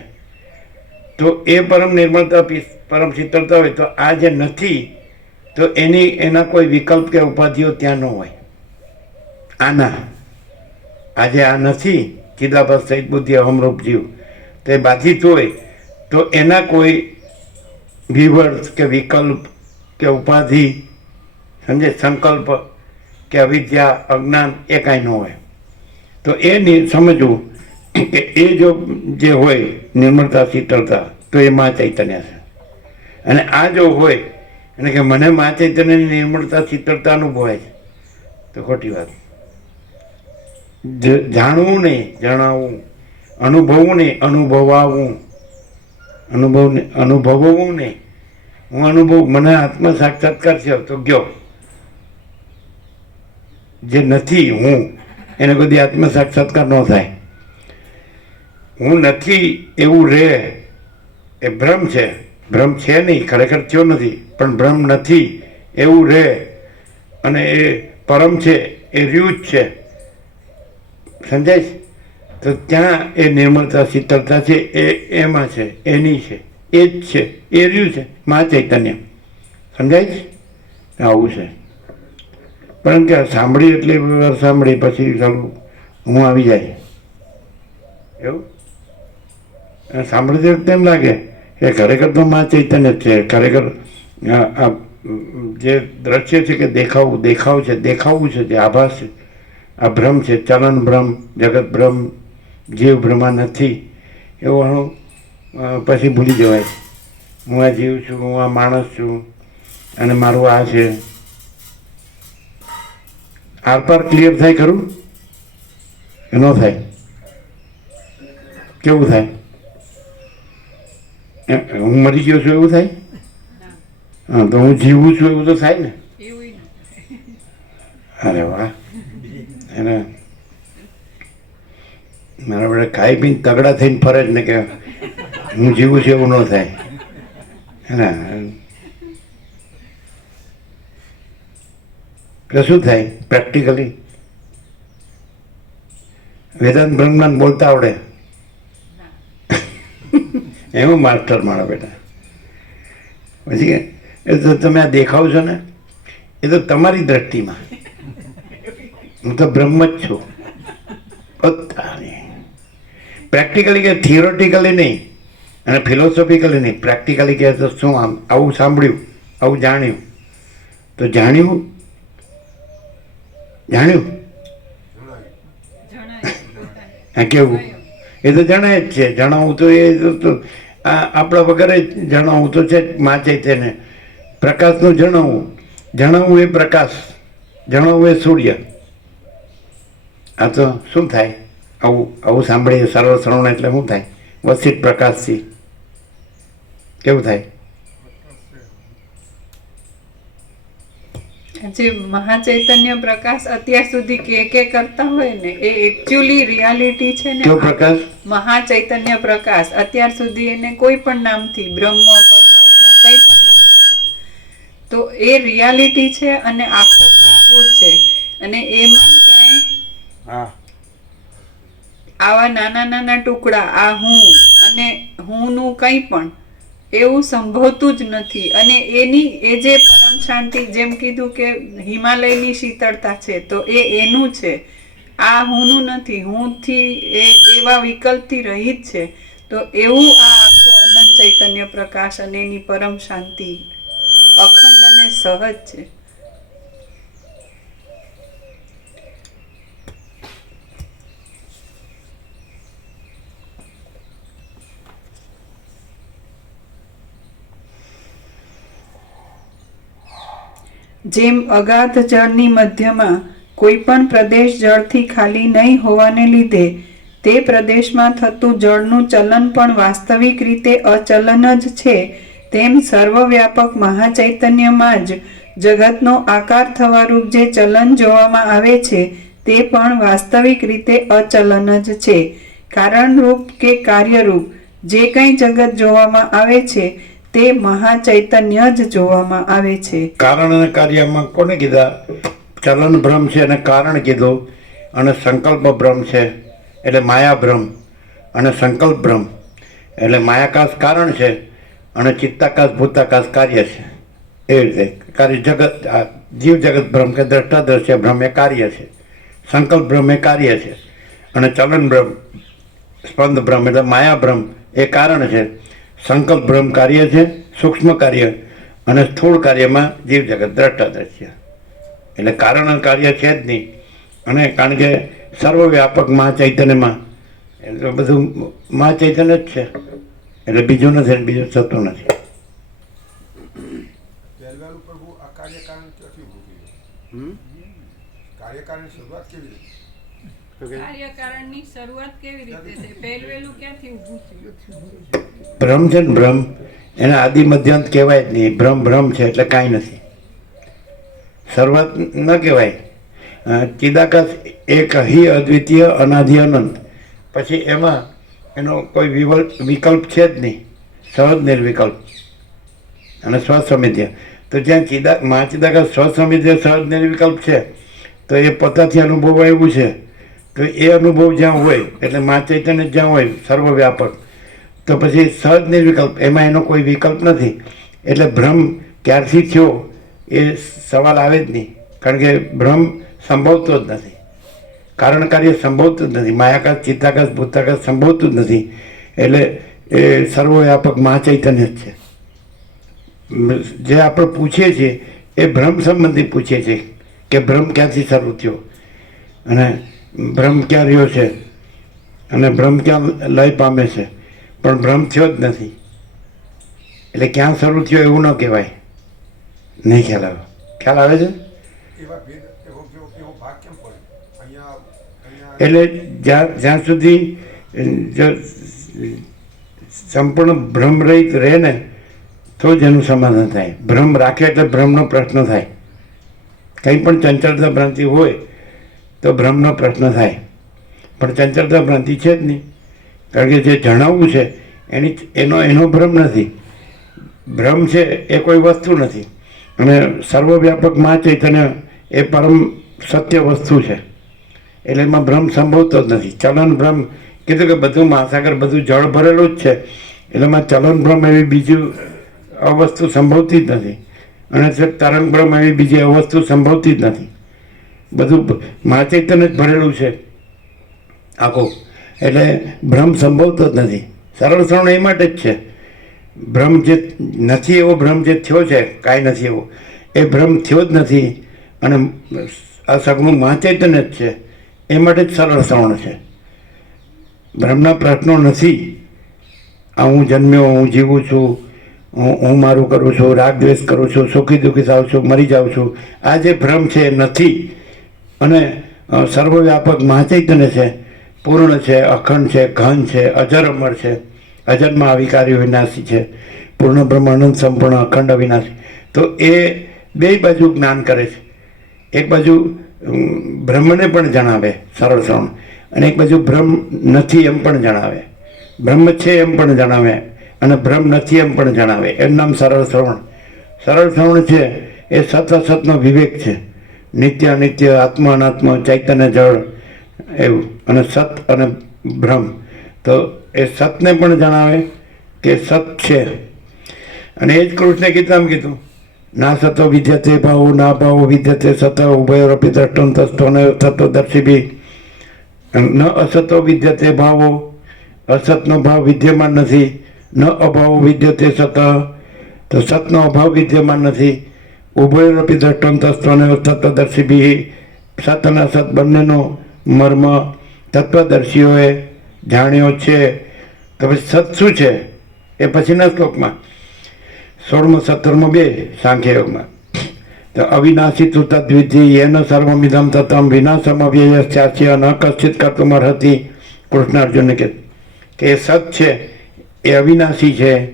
તો એ પરમ નિર્મળતા, પરમ શીતળતા હોય, તો આ જે નથી, તો એના કોઈ વિકલ્પ કે ઉપાધિઓ ત્યાં ન હોય. આના આજે આ નથી, ચિદાભાસ સહિત બુદ્ધિ અહમરૂપ જીવ, તો એ બાધિત હોય, તો એના કોઈ વિવર્ત કે વિકલ્પ કે ઉપાધિ, સમજે, સંકલ્પ કે અવિદ્યા, અજ્ઞાન, એ કાંઈ ન હોય. તો એ સમજવું કે એ જો જે હોય નિર્મળતા, શીતળતા, તો એ મહાચૈતન્ય છે. અને આ જો હોય અને કે મને મહાચૈતન્યની નિર્મળતા, શીતળતા અનુભવાય છે, તો ખોટી વાત. જાણવું નહીં, જણાવવું, અનુભવવું નહીં, અનુભવાવું, અનુભવવું નહીં. હું અનુભવ, મને આત્મ સાક્ષાત્કાર છે તો ગયો. જે નથી હું, એને કદી આત્મ સાક્ષાત્કાર ન થાય. હું નથી એવું રહે, એ ભ્રમ છે. ભ્રમ છે નહીં, ખરેખર થયો નથી, પણ ભ્રમ નથી એવું રહે, અને એ પરમ છે, એ રહ્યું જ છે. સમજાય? તો ત્યાં એ નિર્મળતા, શીતળતા છે, એ એમાં છે, એની છે, એ જ છે, એ રહ્યું છે, મહાચૈતન્ય. સમજાય? આવું છે. પણ કે સાંભળી એટલી વાર સાંભળી, પછી ચાલું હું આવી જાય એવું. સાંભળતી વખતે એમ લાગે કે ખરેખર તો મહાચૈતન્ય જ છે. ખરેખર આ જે દ્રશ્ય છે કે દેખાવ છે, દેખાવું છે, જે આભાસ છે, આ ભ્રમ છે, ચલન ભ્રમ, જગત ભ્રમ, જીવ ભ્રમા નથી એવું પછી ભૂલી જવાય. હું આ જીવ છું, હું આ માણસ છું, અને મારું આ છે. આરપાર ક્લિયર થાય ખરું? એ ન થાય. કેવું થાય? હું મરી ગયો છું એવું થાય? હા, તો હું જીવું છું એવું તો થાય ને. અરે વાહ. એને મારા બધા ખાઈ પીને તગડા થઈને ફરે જ ને કે હું જીવું છું એવું ન થાય. હે ને? તો શું થાય પ્રેક્ટિકલી? વેદાંત બ્રહ્મજ્ઞાન બોલતા આવડે એમાં માસ્ટર મારા બેટા. પછી એ તો તમે આ દેખાવ છો ને, એ તો તમારી દ્રષ્ટિમાં. હું તો બ્રહ્મ જ છું પોતાની. પ્રેક્ટિકલી કે થિયોરિટિકલી નહીં અને ફિલોસોફિકલી નહીં, પ્રેક્ટિકલી કહે તો શું આમ આવું સાંભળ્યું, આવું જાણ્યું, તો જાણ્યું હા કેવું? એ તો જણાય જ છે. જણાવું તો એ તો આપણા વગર જ જણાવું તો છે જ. માં ચૈતન્ય પ્રકાશનું જણાવવું, જણાવવું એ પ્રકાશ, જણાવવું એ સૂર્ય. આ તો શું થાય? આવું સાંભળીએ સરળ શ્રવણ એટલે શું થાય? વસિત પ્રકાશથી કેવું થાય? જે મહાચૈતન્ય પ્રકાશ અત્યાર સુધી કે કરતા હોય ને એ એકચ્યુઅલી રિયાલિટી છે ને. કેવો પ્રકાશ? મહાચૈતન્ય પ્રકાશ અત્યાર સુધી એને કોઈ પણ નામથી, બ્રહ્મ, પરમાત્મા, કઈ પણ નામથી, તો એ રિયાલિટી છે અને આખો ભરપૂર છે. અને એમાં ક્યાંય આવા નાના નાના ટુકડા, આ હું અને હુંનું કંઈ પણ એવું સંભવતું જ નથી. અને એની એ જે પરમ શાંતિ, જેમ કીધું કે હિમાલયની શીતળતા છે, તો એનું છે. આ હુંનું નથી, હુંથી એવા વિકલ્પથી રહિત છે. તો એવું આ આખો અનંત ચૈતન્ય પ્રકાશ અને એની પરમ શાંતિ અખંડ અને સહજ છે. જેમ અગાધ જળની મધ્યમાં કોઈ પણ પ્રદેશ જળથી ખાલી નહીં હોવાને લીધે તે પ્રદેશમાં થતું જળનું ચલન પણ વાસ્તવિક રીતે અચલન જ છે, તેમ સર્વવ્યાપક મહાચૈતન્યમાં જ જગતનો આકાર થવારૂપ જે ચલન જોવામાં આવે છે તે પણ વાસ્તવિક રીતે અચલન જ છે. કારણરૂપ કે કાર્યરૂપ જે કંઈ જગત જોવામાં આવે છે તે મહાચૈતન્ય જ જોવામાં આવે છે. કારણ અને કાર્યમાં કોને કીધા? ચલન ભ્રમ છે અને કારણ કીધું, અને સંકલ્પ ભ્રમ છે એટલે માયા ભ્રમ, અને સંકલ્પ ભ્રમ એટલે માયાકાશ કારણ છે અને ચિત્તાકાશ ભૂતાકાશ કાર્ય છે. એ રીતે કાર્ય જગત, જીવ જગત ભ્રમ કે દ્રષ્ટાદ્રશ્ય ભ્રમ એ કાર્ય છે, સંકલ્પ ભ્રમ એ કાર્ય છે, અને ચલન ભ્રમ સ્પંદ ભ્રમ એટલે માયા ભ્રમ એ કારણ છે. સંકલ્પ ભ્રમ કાર્ય છે, સૂક્ષ્મ કાર્ય, અને સ્થૂળ કાર્યમાં જીવ જગત દ્રષ્ટાદ્રશ્ય. એટલે કારણ અને કાર્ય છે જ નહીં. અને કારણ કે સર્વવ્યાપક મહાચૈતન્યમાં એટલે બધું મહાચૈતન્ય જ છે, એટલે બીજું નથી, બીજું થતું નથી. પહેલવેલું પ્રભુ આ કાર્યકારણ ક્યાંથી ઊભું થયું? કાર્યકારણની શરૂઆત કેવી રીતે? કાર્યકારણની શરૂઆત કેવી રીતે થઈ? પહેલવેલું ક્યાંથી ઊભું થયું? ભ્રમ છે ને ભ્રમ, એને આદિ મધ્યાંત કહેવાય જ નહીં. ભ્રમ ભ્રમ છે એટલે કાંઈ નથી, શરૂઆત ન કહેવાય. ચિદાકાશ એક હિ અદ્વિતીય અનાદિ અનંત, પછી એમાં એનો કોઈ વિકલ્પ છે જ નહીં, સહજ નિર્વિકલ્પ અને સ્વસમિધ્ય. તો જ્યાં મહાચિદાકાશ સ્વસમિધ્ય સહજ નિર્વિકલ્પ છે તો એ પોતાથી અનુભવ એવું છે, તો એ અનુભવ જ્યાં હોય એટલે મહાચૈતન્ય જ્યાં હોય સર્વવ્યાપક, તો પછી સહજ નિર્વિકલ્પ, એમાં એનો કોઈ વિકલ્પ નથી. એટલે ભ્રમ ક્યારથી થયો એ સવાલ આવે જ નહીં, કારણ કે ભ્રમ સંભવતો જ નથી, કારણ કાર્ય સંભવતું જ નથી, માયાકાશ ચિત્તાકાશ ભૂતાકાશ સંભવતું જ નથી. એટલે એ સર્વવ્યાપક મહાચૈતન્ય જ છે. જે આપણે પૂછીએ છીએ એ ભ્રમ સંબંધી પૂછીએ છીએ કે ભ્રમ ક્યાંથી શરૂ થયો અને ભ્રમ ક્યાં રહ્યો છે અને ભ્રમ ક્યાં લય પામે છે, પણ ભ્રમ થયો જ નથી. એટલે ક્યાં શરૂ થયો એવું ન કહેવાય. નહીં ખ્યાલ આવે? ખ્યાલ આવે છે? એવા ભેદ એવો ભાગ કેમ પડે અહીંયા? એટલે જ્યાં સુધી સંપૂર્ણ ભ્રમ રહિત રહે ને તો જ એનું સમાધાન થાય. ભ્રમ રાખે એટલે ભ્રમનો પ્રશ્ન થાય. કંઈ પણ ચંચળતા ભ્રાંતિ હોય તો ભ્રમનો પ્રશ્ન થાય, પણ ચંચળતા ભ્રાંતિ છે જ નહીં, કારણ કે જે જણાવવું છે એનો ભ્રમ નથી. ભ્રમ છે એ કોઈ વસ્તુ નથી. અને સર્વવ્યાપક મહાચૈતન્ય એ પરમ સત્ય વસ્તુ છે. એટલે એમાં ભ્રમ સંભવતો જ નથી. ચલન ભ્રમ કીધું કે બધું મહાસાગર બધું જળ ભરેલું જ છે, એટલે એમાં ચલન ભ્રમ એવી બીજું અવસ્તુ સંભવતી જ નથી, અને તરંગ ભ્રમ એવી બીજી અવસ્તુ સંભવતી જ નથી. બધું મહાચૈતન્ય જ ભરેલું છે આખું, એટલે ભ્રમ સંભવતો જ નથી. સરળ શ્રવણ એ માટે જ છે. ભ્રમ જે નથી એવો ભ્રમ જે થયો છે, કાંઈ નથી એવો, એ ભ્રમ થયો જ નથી, અને આ સગનું મહાચૈતન્ય જ છે, એ માટે જ સરળ શ્રવણ છે. ભ્રમના પ્રશ્નો નથી. આ હું જન્મ્યો, હું જીવું છું, હું મારું કરું છું, રાગ દ્વેષ કરું છું, સુખી દુઃખી થાઉં છું, મરી જાઉં છું, આ જે ભ્રમ છે એ નથી. અને સર્વવ્યાપક મહાચૈતન્ય છે, પૂર્ણ છે, અખંડ છે, ઘન છે, અજર અમર છે, અજન્મા અવિકારી વિનાશી છે, પૂર્ણ બ્રહ્મ અનંત સંપૂર્ણ અખંડ અવિનાશી. તો એ બે બાજુ જ્ઞાન કરે છે. એક બાજુ બ્રહ્મને પણ જણાવે સરળ શ્રવણ, અને એક બાજુ બ્રહ્મ નથી એમ પણ જણાવે, બ્રહ્મ છે એમ પણ જણાવે, અને બ્રહ્મ નથી એમ પણ જણાવે. એમ નામ સરળ શ્રવણ. સરળ શ્રવણ છે એ સત અસતનો વિવેક છે. નિત્ય અનિત્ય, આત્મા અનાત્મા, ચૈતન્ય જળ, એવું. અને સત અને બ્રહ્મ, તો એ સતને પણ જણાવે કે સત છે. અને એ જ કૃષ્ણે ગીતામાં કીધું, ના સતો વિદ્યતે ભાવો ના ભાવો વિદ્યતે સત ઉભયોરપી દ્રષ્ટંતસ્તોને તત્વદર્શી બી. ન અસતો વિદ્યતે ભાવો, અસતનો ભાવ વિદ્યમાન નથી. ન અભાવો વિદ્યતે સત, તો સતનો અભાવ વિદ્યમાન નથી. ઉભયોરપી દ્રષ્ટંતસ્તોને તત્વદર્શી બી. સત અને અસત બંનેનો મર્મ તત્વદર્શીઓએ જાણ્યો છે. તો પછી સત શું છે એ પછીના શ્લોકમાં 16-17 સાંખ્યયોગમાં. તો અવિનાશી તું તદ્વિધિ યેન સર્વમિદમ તતમ વિનાશમ અવ્યયસ્યાસ્ય ન કશ્ચિત કર્તુમ અર્હતિ. કૃષ્ણ અર્જુનને કે એ સત છે, એ અવિનાશી છે.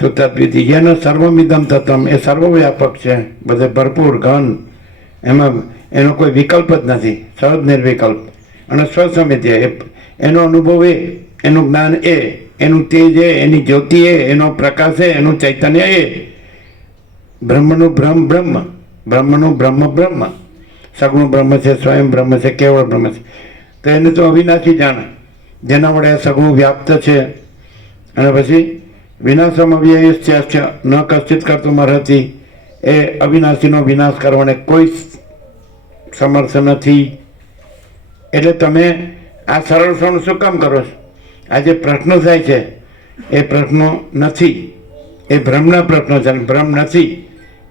તો તદ્વિધિ યેન સર્વમિદમ તતમ, એ સર્વવ્યાપક છે, બધે ભરપૂર ઘન, એમાં એનો કોઈ વિકલ્પ જ નથી, સહજ નિર્વિકલ્પ. અને સ્વસમિત્ય, એનો અનુભવ એ, એનું જ્ઞાન એ, એનું તેજ એ, એની જ્યોતિ એ, એનો પ્રકાશ એ, એનું ચૈતન્ય એ. બ્રહ્મનું બ્રહ્મ બ્રહ્મ, બ્રહ્મનું બ્રહ્મ બ્રહ્મ, સગુણ બ્રહ્મ છે, સ્વયં બ્રહ્મ છે, કેવળ બ્રહ્મ છે. તો એને તો અવિનાશી જાણે, જેના વડે આ સગુણ વ્યાપ્ત છે. અને પછી વિનાશમ અવ્યયસ્યાસ્ય ન કશ્ચિત કર્તુમ અર્હતિ, એ અવિનાશીનો વિનાશ કરવાને કોઈ સમર્થ નથી. એટલે તમે આ સરળ શ્રવણ શું કામ કરો છો? આ જે પ્રશ્નો થાય છે એ પ્રશ્નો નથી, એ ભ્રમના પ્રશ્નો છે, ભ્રમ નથી.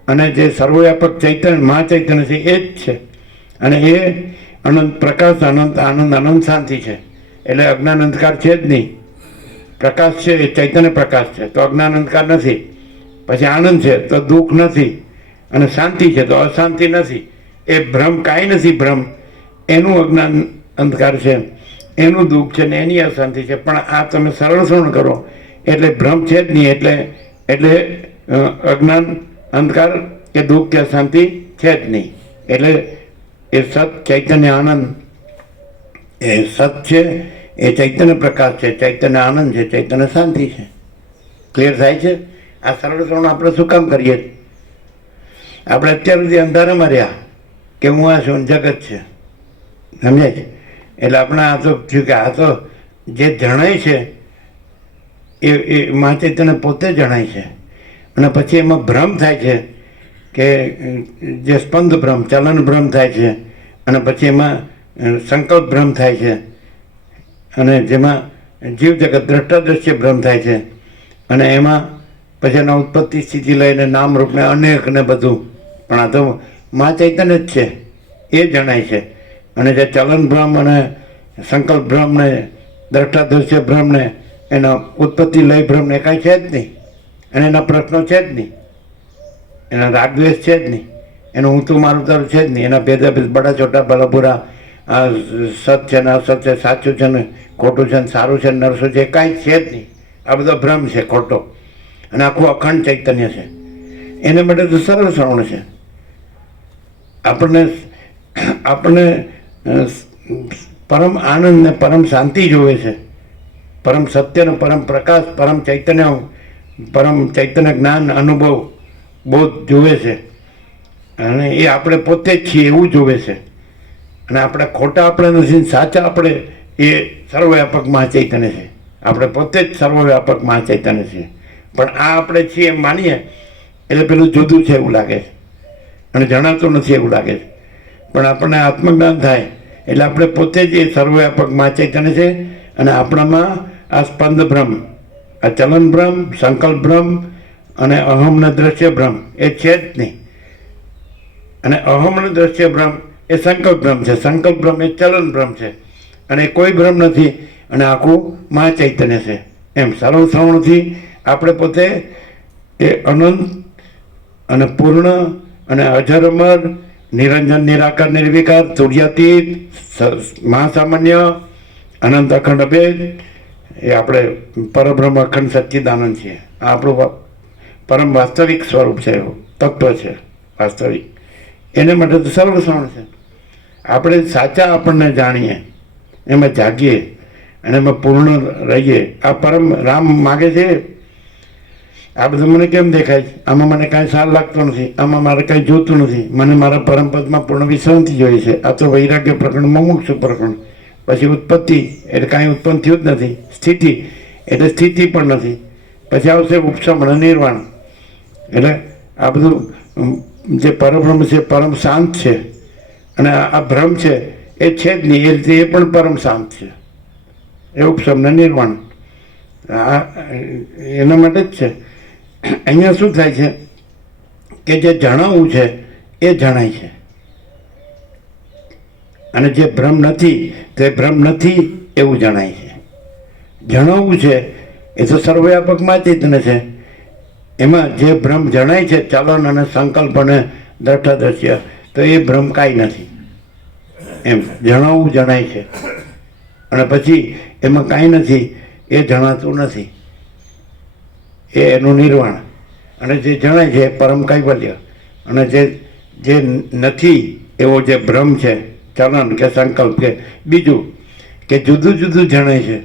અને જે સર્વવ્યાપક ચૈતન્ય મહાચૈતન્ય છે એ જ છે, અને એ અનંત પ્રકાશ, અનંત આનંદ, અનંત શાંતિ છે. એટલે અજ્ઞાન અંધકાર છે જ નહીં. પ્રકાશ છે એ ચૈતન્ય પ્રકાશ છે, તો અજ્ઞાન અંધકાર નથી. પછી આનંદ છે તો દુઃખ નથી, અને શાંતિ છે તો અશાંતિ નથી. એ ભ્રમ કાંઈ નથી. ભ્રમ એનું અજ્ઞાન અંધકાર છે, એનું દુઃખ છે ને એની અશાંતિ છે. પણ આ તમે સરળ શ્રવણ કરો એટલે ભ્રમ છે જ નહીં, એટલે અજ્ઞાન અંધકાર કે દુઃખ કે અશાંતિ છે જ નહીં. એટલે એ સત ચૈતન્ય આનંદ, એ સત છે, એ ચૈતન્ય પ્રકાશ છે, ચૈતન્ય આનંદ છે, ચૈતન્ય શાંતિ છે. ક્લિયર થાય છે? આ સરળ શ્રવણ આપણે શું કામ કરીએ? આપણે અત્યાર સુધી અંધારામાં રહ્યા કે હું આ છું, જગત છે, સમજાય છે? એટલે આપણે આ તો થયું કે આ તો જે જણાય છે એ મહાચૈતન્ય પોતે જણાય છે. અને પછી એમાં ભ્રમ થાય છે કે જે સ્પંદ ભ્રમ, ચલન ભ્રમ થાય છે, અને પછી એમાં સંકલ્પ ભ્રમ થાય છે, અને જેમાં જીવ જગત દ્રષ્ટાદ્રશ્ય ભ્રમ થાય છે. અને એમાં પછી એના ઉત્પત્તિ સ્થિતિ લઈને નામરૂપને અનેક ને બધું. પણ આ તો મહાચૈતન્ય જ છે, એ જણાય છે. અને જે ચલન ભ્રમ અને સંકલ્પ ભ્રમ ને દ્રષ્ટાદ્રશ્ય ભ્રમ ને એના ઉત્પત્તિ લય ભ્રમ ને કાંઈ છે જ નહીં, અને એના પ્રશ્નો છે જ નહીં, એના રાગદ્વેષ છે જ નહીં, એનું હું તું મારું તારું છે જ નહીં, એના ભેદાભેદ બડા છોટા ભલા બુરા, આ સત છે ને અસત છે, સાચું છે ને ખોટું છે ને સારું છે ને નરસું છે, કાંઈ છે જ નહીં. આ બધો ભ્રમ છે ખોટો, અને આખું અખંડ ચૈતન્ય છે. એના માટે તો સરળ શ્રવણ છે. આપણને પરમ આનંદ ને પરમ શાંતિ જોવે છે, પરમ સત્ય ને પરમ પ્રકાશ, પરમ ચૈતન્ય જ્ઞાન, અનુભવ, બોધ જોવે છે. અને એ આપણે પોતે જ છીએ એવું જોવે છે. અને આપણે ખોટા આપણે નથી ને સાચા આપણે એ સર્વવ્યાપક મહાચૈતન્ય છે. આપણે પોતે જ સર્વવ્યાપક મહાચૈતન્ય છીએ. પણ આ આપણે છીએ એમ માનીએ એટલે પેલું જુદું છે એવું લાગે છે અને જણાતું નથી એવું લાગે છે. પણ આપણને આત્મજ્ઞાન થાય એટલે આપણે પોતે જ એ સર્વવ્યાપક મહાચૈતન્ય છે. અને આપણામાં આ સ્પંદ બ્રહ્મ, આ ચલન બ્રહ્મ, સંકલ્પ બ્રહ્મ અને અહમના દ્રશ્ય બ્રહ્મ એ છે જ નહીં. અને અહમનું દ્રશ્ય બ્રહ્મ એ સંકલ્પ બ્રહ્મ છે, સંકલ્પ બ્રહ્મ એ ચલન બ્રહ્મ છે. અને કોઈ બ્રહ્મ નથી અને આખું મહાચૈતન્ય છે. એમ સર્વશ્રવણથી આપણે પોતે એ અનંત અને પૂર્ણ અને અજર અમર, નિરંજન, નિરાકાર, નિર્વિકાર, તુર્યાતીત, મહાસામાન્ય, અનંત અખંડ અભેદ એ આપણે પરબ્રહ્મ અખંડ સચ્ચિદાનંદ છીએ. આ આપણું પરમ વાસ્તવિક સ્વરૂપ છે, તત્વ છે વાસ્તવિક. એને માટે તો સર્વશ્રવણ છે. આપણે સાચા આપણને જાણીએ, એમાં જાગીએ અને એમાં પૂર્ણ રહીએ. આ પરમ રામ માગે છે આ બધું મને કેમ દેખાય છે, આમાં મને કાંઈ સાર લાગતો નથી, આમાં મારે કાંઈ જોતું નથી, મને મારા પરમપદમાં પૂર્ણ વિશ્રાંતિ જોઈએ છે. આ તો વૈરાગ્ય પ્રકરણ, મુમુક્ષુ પ્રકરણ. પછી ઉત્પત્તિ એટલે કાંઈ ઉત્પન્ન થયું જ નથી, સ્થિતિ એટલે સ્થિતિ પણ નથી, પછી આવશે ઉપશમ અને નિર્વાણ. એટલે આ બધું જે પરબ્રહ્મ છે પરમ શાંત છે અને આ ભ્રમ છે એ છે જ નહીં. એ રીતે એ પણ પરમ શાંત છે, એ ઉપશમ ને નિર્વાણ. આ એના માટે જ છે. અહીંયા શું થાય છે કે જે જણાવવું છે એ જણાય છે અને જે ભ્રમ નથી તે ભ્રમ નથી એવું જણાય છે. જણાવવું છે એ તો સર્વવ્યાપકમાં ચેતન છે. એમાં જે ભ્રમ જણાય છે, ચલન અને સંકલ્પ અને દ્રષ્ટાદ્રશ્ય, તો એ ભ્રમ કાંઈ નથી. એમ જણાવવું જણાય છે અને પછી એમાં કાંઈ નથી એ જણાતું નથી, એ એનું નિર્વાણ. અને જે જણાય છે એ પરમ કૈવલ્ય. અને જે નથી એવો જે ભ્રમ છે, ચલન કે સંકલ્પ કે બીજું કે જુદું જુદું જણાય છે,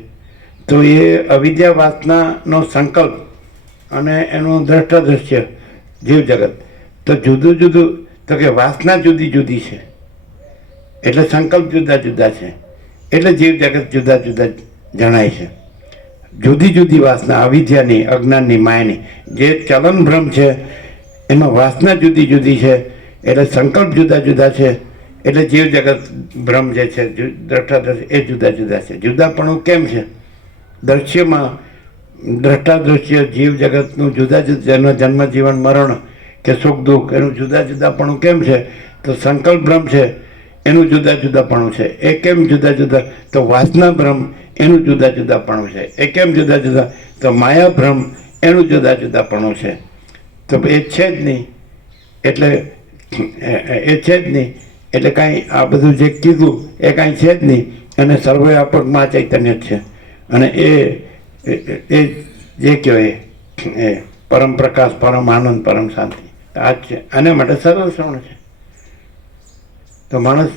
તો એ અવિદ્યા વાસનાનો સંકલ્પ અને એનું દ્રષ્ટાદ્રશ્ય જીવ જગત. તો જુદું જુદું તો કે વાસના જુદી જુદી છે એટલે સંકલ્પ જુદા જુદા છે, એટલે જીવ જગત જુદા જુદા જણાય છે. જુદી જુદી વાસના, અવિદ્યાની, અજ્ઞાનની, માયાની. જે ચલન ભ્રમ છે એમાં વાસના જુદી જુદી છે એટલે સંકલ્પ જુદા જુદા છે, એટલે જીવ જગત ભ્રમ જે છે દ્રષ્ટાદ્રશ્ય એ જુદા જુદા છે. જુદાપણું કેમ છે? દ્રશ્યમાં દ્રષ્ટાદ્રશ્ય જીવ જગતનું જુદા જુદા, એનો જન્મ, જીવન, મરણ કે સુખ દુઃખ એનું જુદા જુદાપણું કેમ છે? તો સંકલ્પ ભ્રમ છે એનું જુદા જુદાપણું છે. એ કેમ જુદા જુદા? તો વાસના ભ્રમ એનું જુદા જુદાપણું છે. એ કેમ જુદા જુદા? તો માયા ભ્રમ એનું જુદા જુદાપણું છે. તો એ છે જ નહીં એટલે એ છે જ નહીં એટલે કાંઈ આ બધું જે કીધું એ કાંઈ છે જ નહીં. અને સર્વવ્યાપકમાં ચૈતન્ય જ છે. અને એ જે કહેવાય એ પરમ પ્રકાશ, પરમ આનંદ, પરમ શાંતિ આ જ છે. આને માટે સર્વશ્રવણ છે. તો માણસ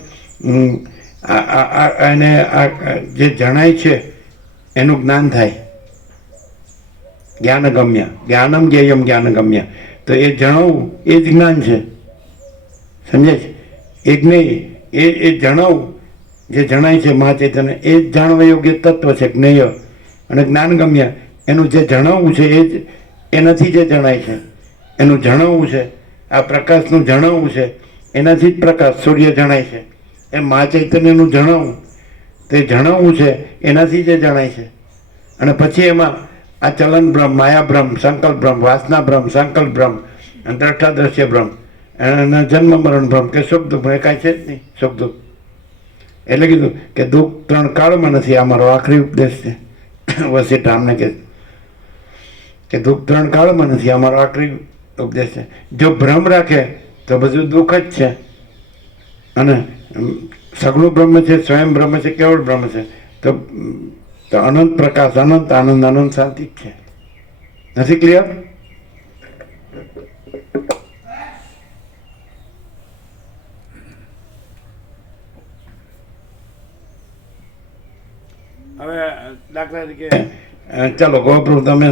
એને જે જણાય છે એનું જ્ઞાન થાય. જ્ઞાનગમ્ય, જ્ઞાનમ જ્ઞેયમ જ્ઞાનગમ્ય. તો એ જણાવવું એ જ જ્ઞાન છે. સમજે છે? એ જ્ઞેય એ જણાવવું જે જણાય છે મહાચૈતન્ય એ જ જાણવા યોગ્ય તત્વ છે જ્ઞેય. અને જ્ઞાનગમ્ય એનું જે જણાવવું છે એ જ એનાથી જે જણાય છે એનું જણાવવું છે. આ પ્રકાશનું જણાવવું છે એનાથી જ પ્રકાશ, સૂર્ય જણાય છે. એમ મહાચૈતન્યનું જણાવવું તે જણાવવું છે એનાથી જે જણાય છે. અને પછી એમાં આ ચલન ભ્રમ, માયા ભ્રમ, સંકલ્પ ભ્રમ, વાસના ભ્રમ, સંકલ્પ ભ્રમ, દ્રષ્ટાદ્રશ્ય ભ્રમ, એના જન્મ મરણ ભ્રમ કે સુખ દુઃખ એ કાંઈ છે જ નહીં. સુખ દુઃખ એટલે કીધું કે દુઃખ 3 કાળમાં નથી. આ મારો આખરી ઉપદેશ છે. વસીઠા અમને કે દુઃખ 3 કાળમાં નથી. અમારો આખરી ઉપદેશ છે. જો ભ્રમ રાખે તો બધું દુઃખ જ છે. અને સગળું બ્રહ્મ છે, સ્વયં બ્રહ્મ છે, કેવળ બ્રહ્મ છે. તો અનંત પ્રકાશ, અનંત આનંદ, અનંત શાંતિ જ છે. નથી ક્લિયર? હવે દાખલા તરીકે ચાલો ગોપ્રભુ તમે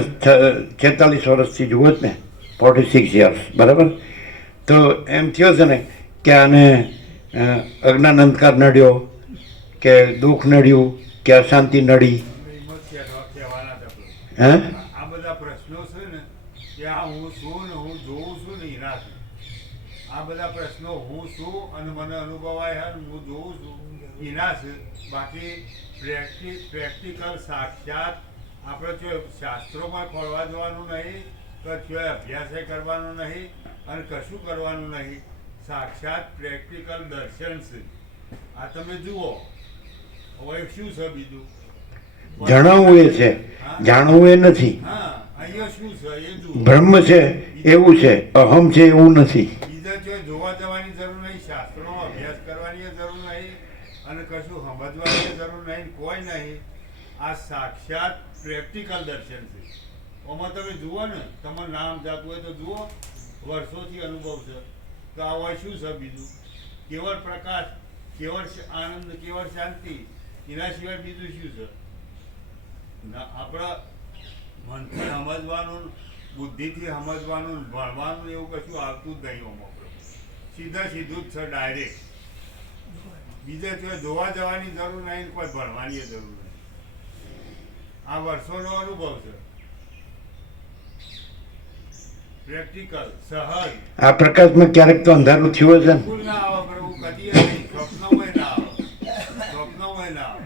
46 વર્ષથી જુઓ જ ને, 46 યર્સ, બરાબર? તો એમ થયો છે ને કે આને અજ્ઞાન અંધકાર નડ્યો કે દુઃખ નડ્યું કે અશાંતિ નડી. હે આ બધા પ્રશ્નો છે ને કે આ હું છું ને હું જોઉં છું ને એનાથી આ બધા પ્રશ્નો હું છું અને મને અનુભવાય છે હું જોઉં છું એના છે. બાકી પ્રેક્ટિકલ સાક્ષાત આપણે જો શાસ્ત્રોમાં ખોળવા જવાનું નહીં તો જો અભ્યાસ કરવાનો નહીં અને કશું કરવાનું નહીં. સાક્ષાત પ્રેક્ટિકલ દર્શન છે. આ તમે જુઓ હવે શું છે બીજું જણાવવું એ છે, જાણવું એ નથી. હા અહીંયા શું છે એ જુઓ. બ્રહ્મ છે એવું છે, અહમ છે એવું નથી. બીજા જો જોવા જવાની જરૂર નહીં, શાસ્ત્રોનો અભ્યાસ કરવાની જરૂર નહીં અને કશું સમજવાની જરૂર નહીં, કોઈ નહીં. આ સાક્ષાત પ્રેક્ટિકલ દર્શન છે. આમાં તમે જુઓ ને, તમારું નામ જાતું હોય તો જુઓ, વર્ષોથી અનુભવ છે તો આ હોય શું છે બીજું? કેવળ પ્રકાશ, કેવળ આનંદ, કેવળ શાંતિ, એના સિવાય બીજું શું છે? આપણા મનથી સમજવાનું, બુદ્ધિથી સમજવાનું, ભણવાનું એવું કશું આવતું જ નહીં. આમાં સીધું જ છે, ડાયરેક્ટ. બીજે જો જોવા જવાની જરૂર નહીં, કોઈ ભણવાની જરૂર નહીં. આ વર્ષોનો અનુભવ છે, પ્રેક્ટિકલ, સહજ. આ પ્રકાશમાં ક્યારેક તો અંધારું થયું હશે ને. બિલકુલ ના